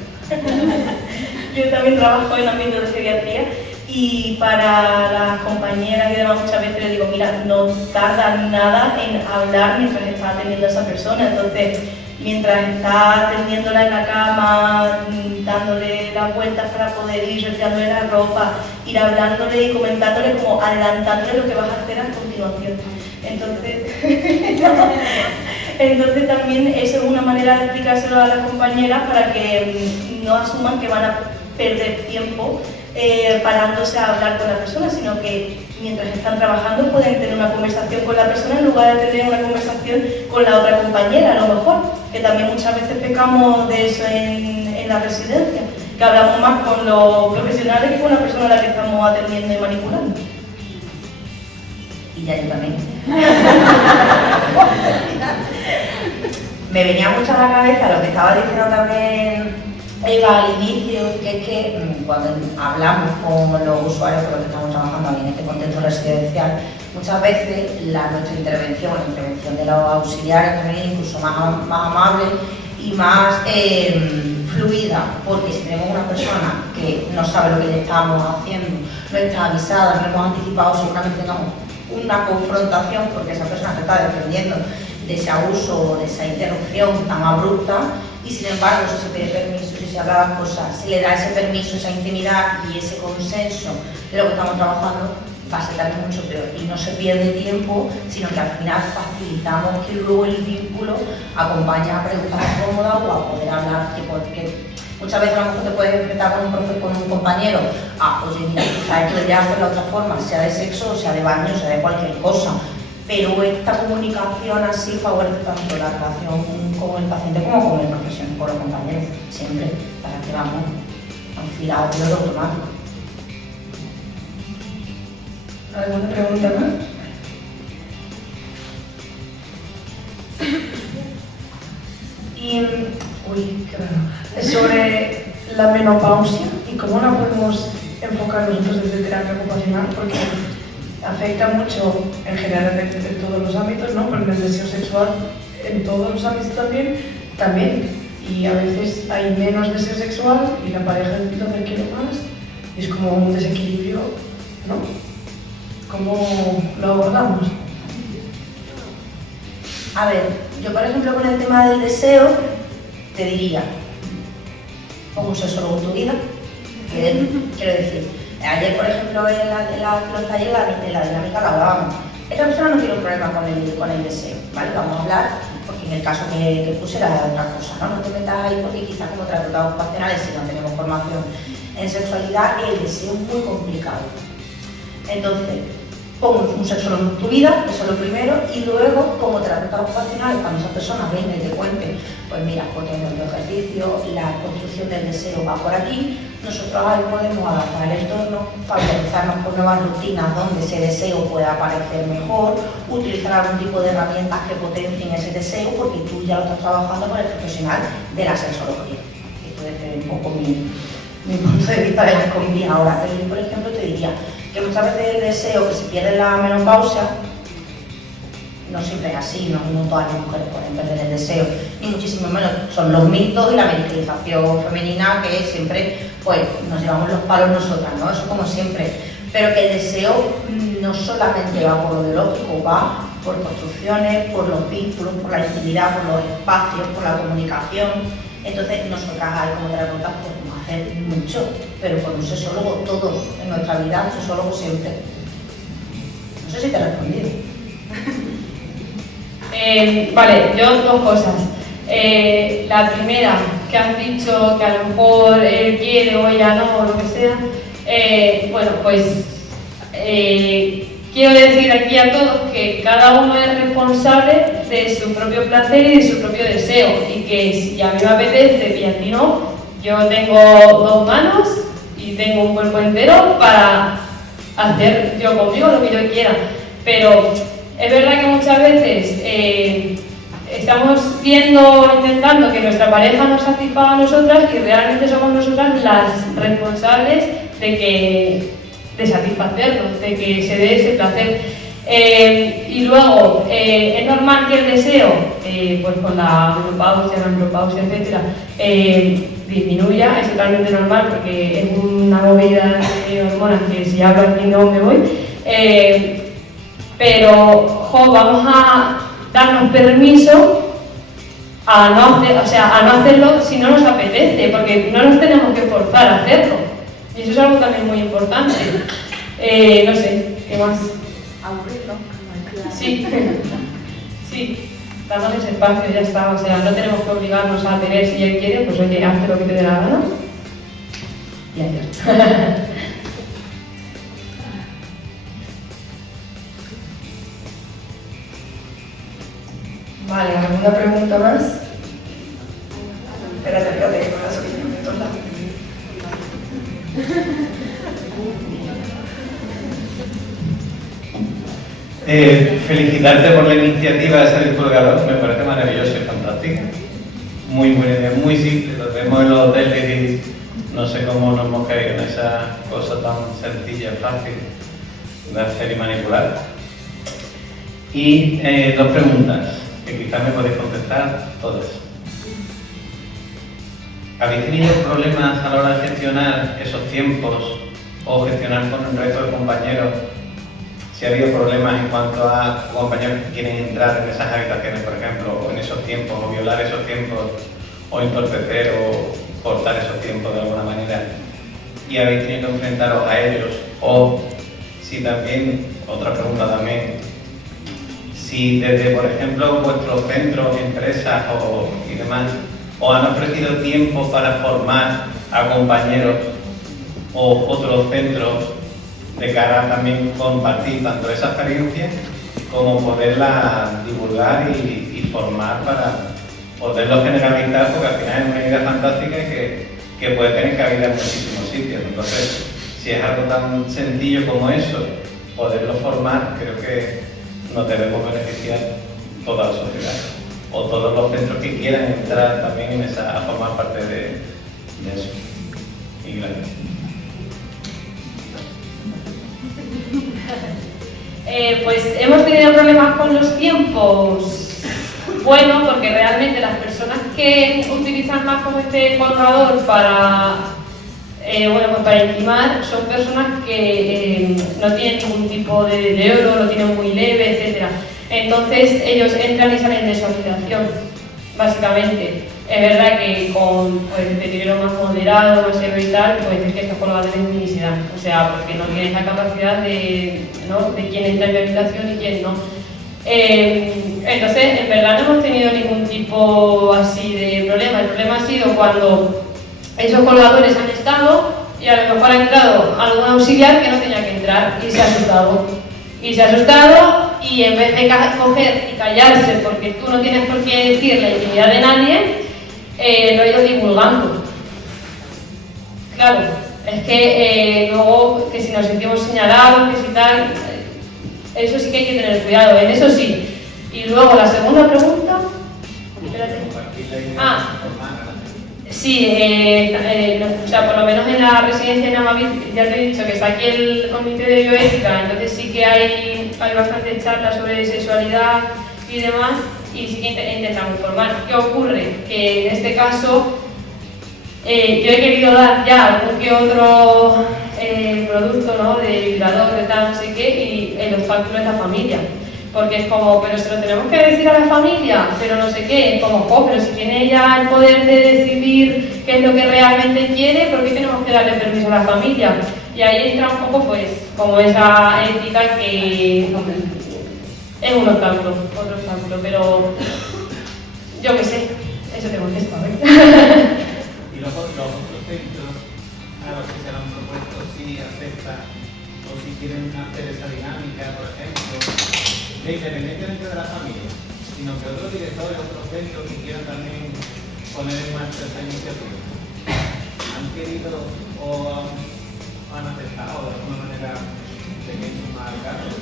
Yo también trabajo en ámbito de geriatría y para las compañeras y demás muchas veces les digo, mira, no tardan nada en hablar mientras está atendiendo a esa persona. Entonces, mientras está atendiéndola en la cama, dándole las vueltas para poder ir retirándole la ropa, ir hablándole y comentándole, como adelantándole lo que vas a hacer a continuación. Entonces también eso es una manera de explicárselo a las compañeras para que no asuman que van a perder tiempo parándose a hablar con la persona, sino que mientras están trabajando pueden tener una conversación con la persona en lugar de tener una conversación con la otra compañera, a lo mejor, que también muchas veces pecamos de eso en la residencia, que hablamos más con los profesionales que con la persona a la que estamos atendiendo y manipulando. Y ya yo también. Me venía mucho a la cabeza lo que estaba diciendo también Eva al inicio, que es que cuando hablamos con los usuarios con los que estamos trabajando aquí en este contexto residencial, muchas veces nuestra intervención, la intervención de los auxiliares también incluso más amable y más fluida, porque si tenemos una persona que no sabe lo que le estamos haciendo, no está avisada, no hemos anticipado, seguramente tengamos una confrontación porque esa persona se está defendiendo de ese abuso o de esa interrupción tan abrupta, y sin embargo si se pide permiso, si se habla las cosas, si le da ese permiso, esa intimidad y ese consenso de lo que estamos trabajando, va a ser también mucho peor y no se pierde tiempo, sino que al final facilitamos que luego el vínculo acompañe a preguntas cómodas o a poder hablar, porque muchas veces a lo mejor te puedes enfrentar con un compañero oye, mira, quizás esto debería hacerlo de otra forma, sea de sexo, sea de baño, sea de cualquier cosa, pero esta comunicación así favorece tanto la relación con el paciente como con el profesional, con los compañeros, siempre, para que vamos enfilados en lo automático. ¿Alguna pregunta más? Y, sobre la menopausia y cómo la podemos enfocar nosotros desde terapia ocupacional, porque afecta mucho en general en todos los ámbitos, ¿no? Pero el deseo sexual en todos los ámbitos también. Y a veces hay menos deseo sexual y la pareja entonces quiere más y es como un desequilibrio, ¿no? ¿Cómo lo abordamos? A ver, yo por ejemplo con el tema del deseo te diría, pon un sexólogo en tu vida, quiero decir, ayer por ejemplo en los talleres de la dinámica la hablábamos. Esta persona no tiene un problema con el deseo, ¿vale? Vamos a hablar, porque en el caso que puse era otra cosa, ¿no? No te metas ahí porque quizás como terapeutas ocupacionales, si no tenemos formación en sexualidad, el deseo es muy complicado. Entonces, pon un sexólogo en tu vida, eso es lo primero, y luego, como terapeutas ocupacionales, cuando esas personas vengan y te cuenten, pues mira, pues tengo el ejercicio, la construcción del deseo va por aquí, nosotros ahí podemos adaptar el entorno, familiarizarnos con nuevas rutinas donde ese deseo pueda aparecer mejor, utilizar algún tipo de herramientas que potencien ese deseo, porque tú ya lo estás trabajando con el profesional de la sexología. Esto es un poco mi punto de vista de la economía ahora, pero yo por ejemplo te diría que muchas veces el deseo que se pierde en la menopausia, no siempre es así, no todas las mujeres pueden perder el deseo, ni muchísimo menos, son los mitos y la medicalización femenina que siempre pues nos llevamos los palos nosotras, ¿no? Eso como siempre, pero que el deseo no solamente va por lo biológico, va por construcciones, por los vínculos, por la intimidad, por los espacios, por la comunicación. Entonces nosotras ahí como terapeutas podemos hacer mucho, pero con un sexólogo todo en nuestra vida, un sexólogo siempre. No sé si te he respondido. Vale, yo dos cosas. La primera, que has dicho que a lo mejor él quiere o ella no, o lo que sea. Bueno, pues quiero decir aquí a todos que cada uno es responsable de su propio placer y de su propio deseo, y que si a mí me apetece y a ti no, yo tengo dos manos y tengo un cuerpo entero para hacer yo conmigo lo que yo quiera. Pero es verdad que muchas veces estamos intentando que nuestra pareja nos satisfaga a nosotras y realmente somos nosotras las responsables de satisfacerlo, de que se dé ese placer. Y luego, es normal que el deseo, pues con la menopausia, la andropausia, etcétera, disminuya, es totalmente normal porque es una movida de hormonas que si hablo aquí no me voy. Pero vamos a darnos permiso a no hacerlo si no nos apetece, porque no nos tenemos que forzar a hacerlo. Y eso es algo también muy importante. No sé, ¿qué más? Aburrirlo. Sí, sí, darnos ese espacio, ya está. O sea, no tenemos que obligarnos a tener, si él quiere, pues oye, hazte lo que te dé la gana. Y adiós. Vale, ¿alguna pregunta más? Espérate, que me la subí en todos lados. Felicitarte por la iniciativa de ser divulgador, me parece maravilloso y fantástica. Muy buena idea, muy simple, lo vemos en los hoteles y no sé cómo nos hemos caído en esa cosa tan sencilla, fácil de hacer y manipular. Y dos preguntas que quizás me podéis contestar todas. ¿Habéis tenido problemas a la hora de gestionar esos tiempos o gestionar con el resto de compañeros? Si ha habido problemas en cuanto a compañeros que quieren entrar en esas habitaciones, por ejemplo, o en esos tiempos, o violar esos tiempos, o entorpecer o cortar esos tiempos de alguna manera, y habéis tenido que enfrentaros a ellos, o si también, otra pregunta también, si desde, por ejemplo, vuestros centros, empresas y demás, os han ofrecido tiempo para formar a compañeros o otros centros de cara a también compartir tanto esa experiencia como poderla divulgar y formar para poderlo generalizar, porque al final es una idea fantástica y que puede tener cabida en muchísimos sitios. Entonces, si es algo tan sencillo como eso, poderlo formar, creo que nos debemos beneficiar toda la sociedad o todos los centros que quieran entrar también a formar parte de eso. Y gracias. Pues hemos tenido problemas con los tiempos. Bueno, porque realmente las personas que utilizan más como este colgador para, pues para intimar son personas que no tienen ningún tipo de deterioro, lo tienen muy leve, etc. Entonces ellos entran y salen de su habitación, básicamente. Es verdad que con pues, deterioro más moderado, más severo y tal, puede decir que estos colgadores ni se dan. O sea, porque no tienen esa capacidad de quién entra en la habitación y quién no. Entonces, en verdad no hemos tenido ningún tipo así de problema. El problema ha sido cuando esos colgadores han estado y a lo mejor ha entrado algún auxiliar que no tenía que entrar y se ha asustado. Y en vez de coger y callarse porque tú no tienes por qué decir la intimidad de nadie, lo he ido divulgando. Claro, es que luego que si nos sentimos señalados, que si tal, eso sí que hay que tener cuidado, en eso sí. Y luego la segunda pregunta. Espérate. Sí, o sea, por lo menos en la residencia de Amavit, ya te he dicho que está aquí el comité de bioética, entonces sí que hay bastantes charlas sobre sexualidad y demás, y sí que intentamos formar. ¿Qué ocurre? Que en este caso yo he querido dar ya algún que otro producto, ¿no? De vibrador, de tal, no sé qué, y el obstáculo es la familia. Porque es como, pero se lo tenemos que decir a la familia, pero no sé qué, como, pero si tiene ella el poder de decidir qué es lo que realmente quiere, ¿por qué tenemos que darle permiso a la familia? Y ahí entra un poco, pues, como esa ética que es un obstáculo, otro obstáculo, pero yo qué sé, eso te contesto, ¿eh? Y los otros centros a los que se han propuesto si aceptan o si quieren hacer esa dinámica, por ejemplo, independientemente de la familia, sino que otros directores, otros centros que quieran también poner en marcha esta iniciativa, ¿han querido o han aceptado de alguna manera pequeños más casos?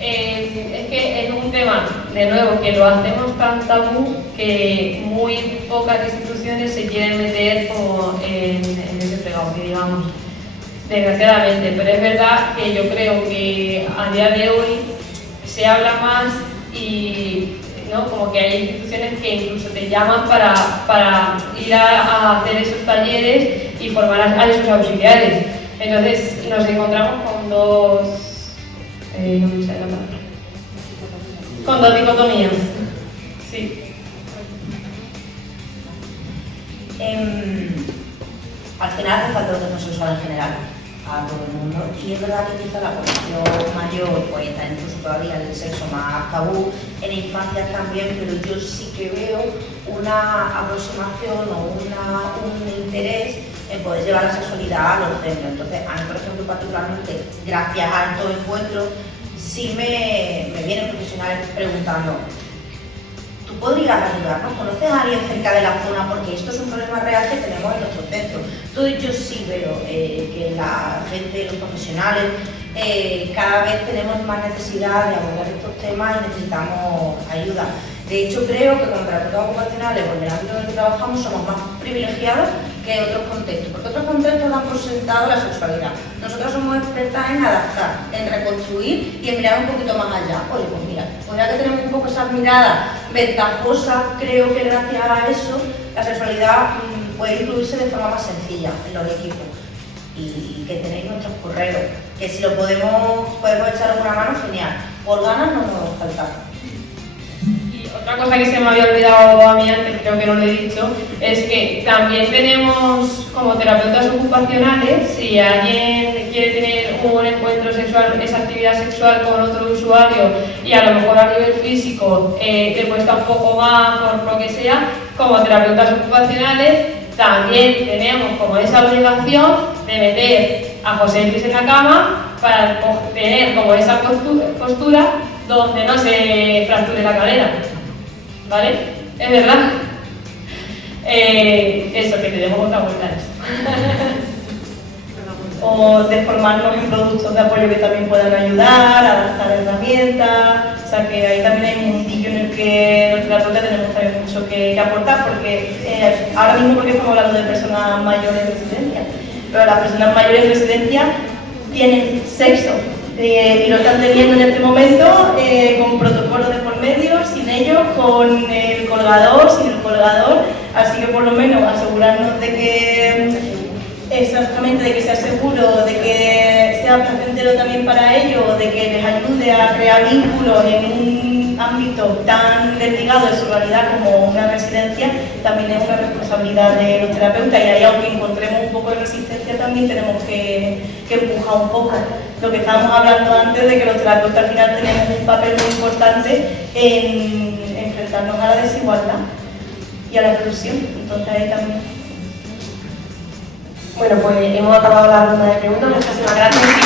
Es que es un tema, de nuevo, que lo hacemos tan tabú que muy pocas instituciones se quieren meter como en ese fregado, que digamos. Desgraciadamente, pero es verdad que yo creo que a día de hoy se habla más y ¿no? Como que hay instituciones que incluso te llaman para ir a hacer esos talleres y formar a esos auxiliares. Entonces nos encontramos con dos, no me sale la palabra, con dos dicotomías. Sí. Al final hace falta educación sexual en general a todo el mundo, y es verdad que quizá la población mayor pues está incluso todavía el sexo más tabú, en infancias también, pero yo sí que veo una aproximación o un interés en poder llevar la sexualidad a los centros. Entonces, a mí, por ejemplo, particularmente, gracias a estos encuentros, sí me vienen profesionales preguntando: ¿tú podrías ayudarnos? ¿Conoces a alguien cerca de la zona? Porque esto es un problema real que tenemos en nuestro centro. Entonces yo sí veo que la gente, los profesionales, cada vez tenemos más necesidad de abordar estos temas y necesitamos ayuda. De hecho, creo que como terapeutas ocupacionales o en el ámbito en el que trabajamos somos más privilegiados que en otros contextos, porque otros contextos dan por sentado la sexualidad. Nosotros somos expertas en adaptar, en reconstruir y en mirar un poquito más allá. Oye, pues mira, pues ya que tenemos un poco esa mirada ventajosa, creo que gracias a eso la sexualidad puede incluirse de forma más sencilla en los equipos. Y que tenéis nuestros correos, que si lo podemos echaros una mano, genial. Por ganas no nos va a faltar. Otra cosa que se me había olvidado a mí antes, creo que no lo he dicho, es que también tenemos como terapeutas ocupacionales, si alguien quiere tener un encuentro sexual, esa actividad sexual con otro usuario y a lo mejor a nivel físico le cuesta un poco más por lo que sea, como terapeutas ocupacionales también tenemos como esa obligación de meter a José Luis en la cama para tener como esa postura donde no se fracture la cadera. ¿Vale? Es verdad. Eso, que te demos otra vuelta a eso. O de formarnos en productos de apoyo que también puedan ayudar, adaptar herramientas. O sea que ahí también hay un mundillo en el que los terapeutas tenemos también mucho que aportar, porque ahora mismo porque estamos hablando de personas mayores en residencia, pero las personas mayores en residencia tienen sexo Y lo están teniendo en este momento con protocolos de por medio, sin ellos, con el colgador, sin el colgador, así que por lo menos asegurarnos de que exactamente, de que sea seguro, de que sea placentero también para ellos, de que les ayude a crear vínculos en un ámbito tan desligado de su realidad como una residencia, también es una responsabilidad de los terapeutas, y ahí, aunque encontremos un poco de resistencia, también tenemos que empujar un poco. Lo que estábamos hablando antes de que los terapeutas al final tenemos un papel muy importante en enfrentarnos a la desigualdad y a la exclusión, entonces ahí también. Bueno, pues hemos acabado la ronda de preguntas. Muchísimas gracias.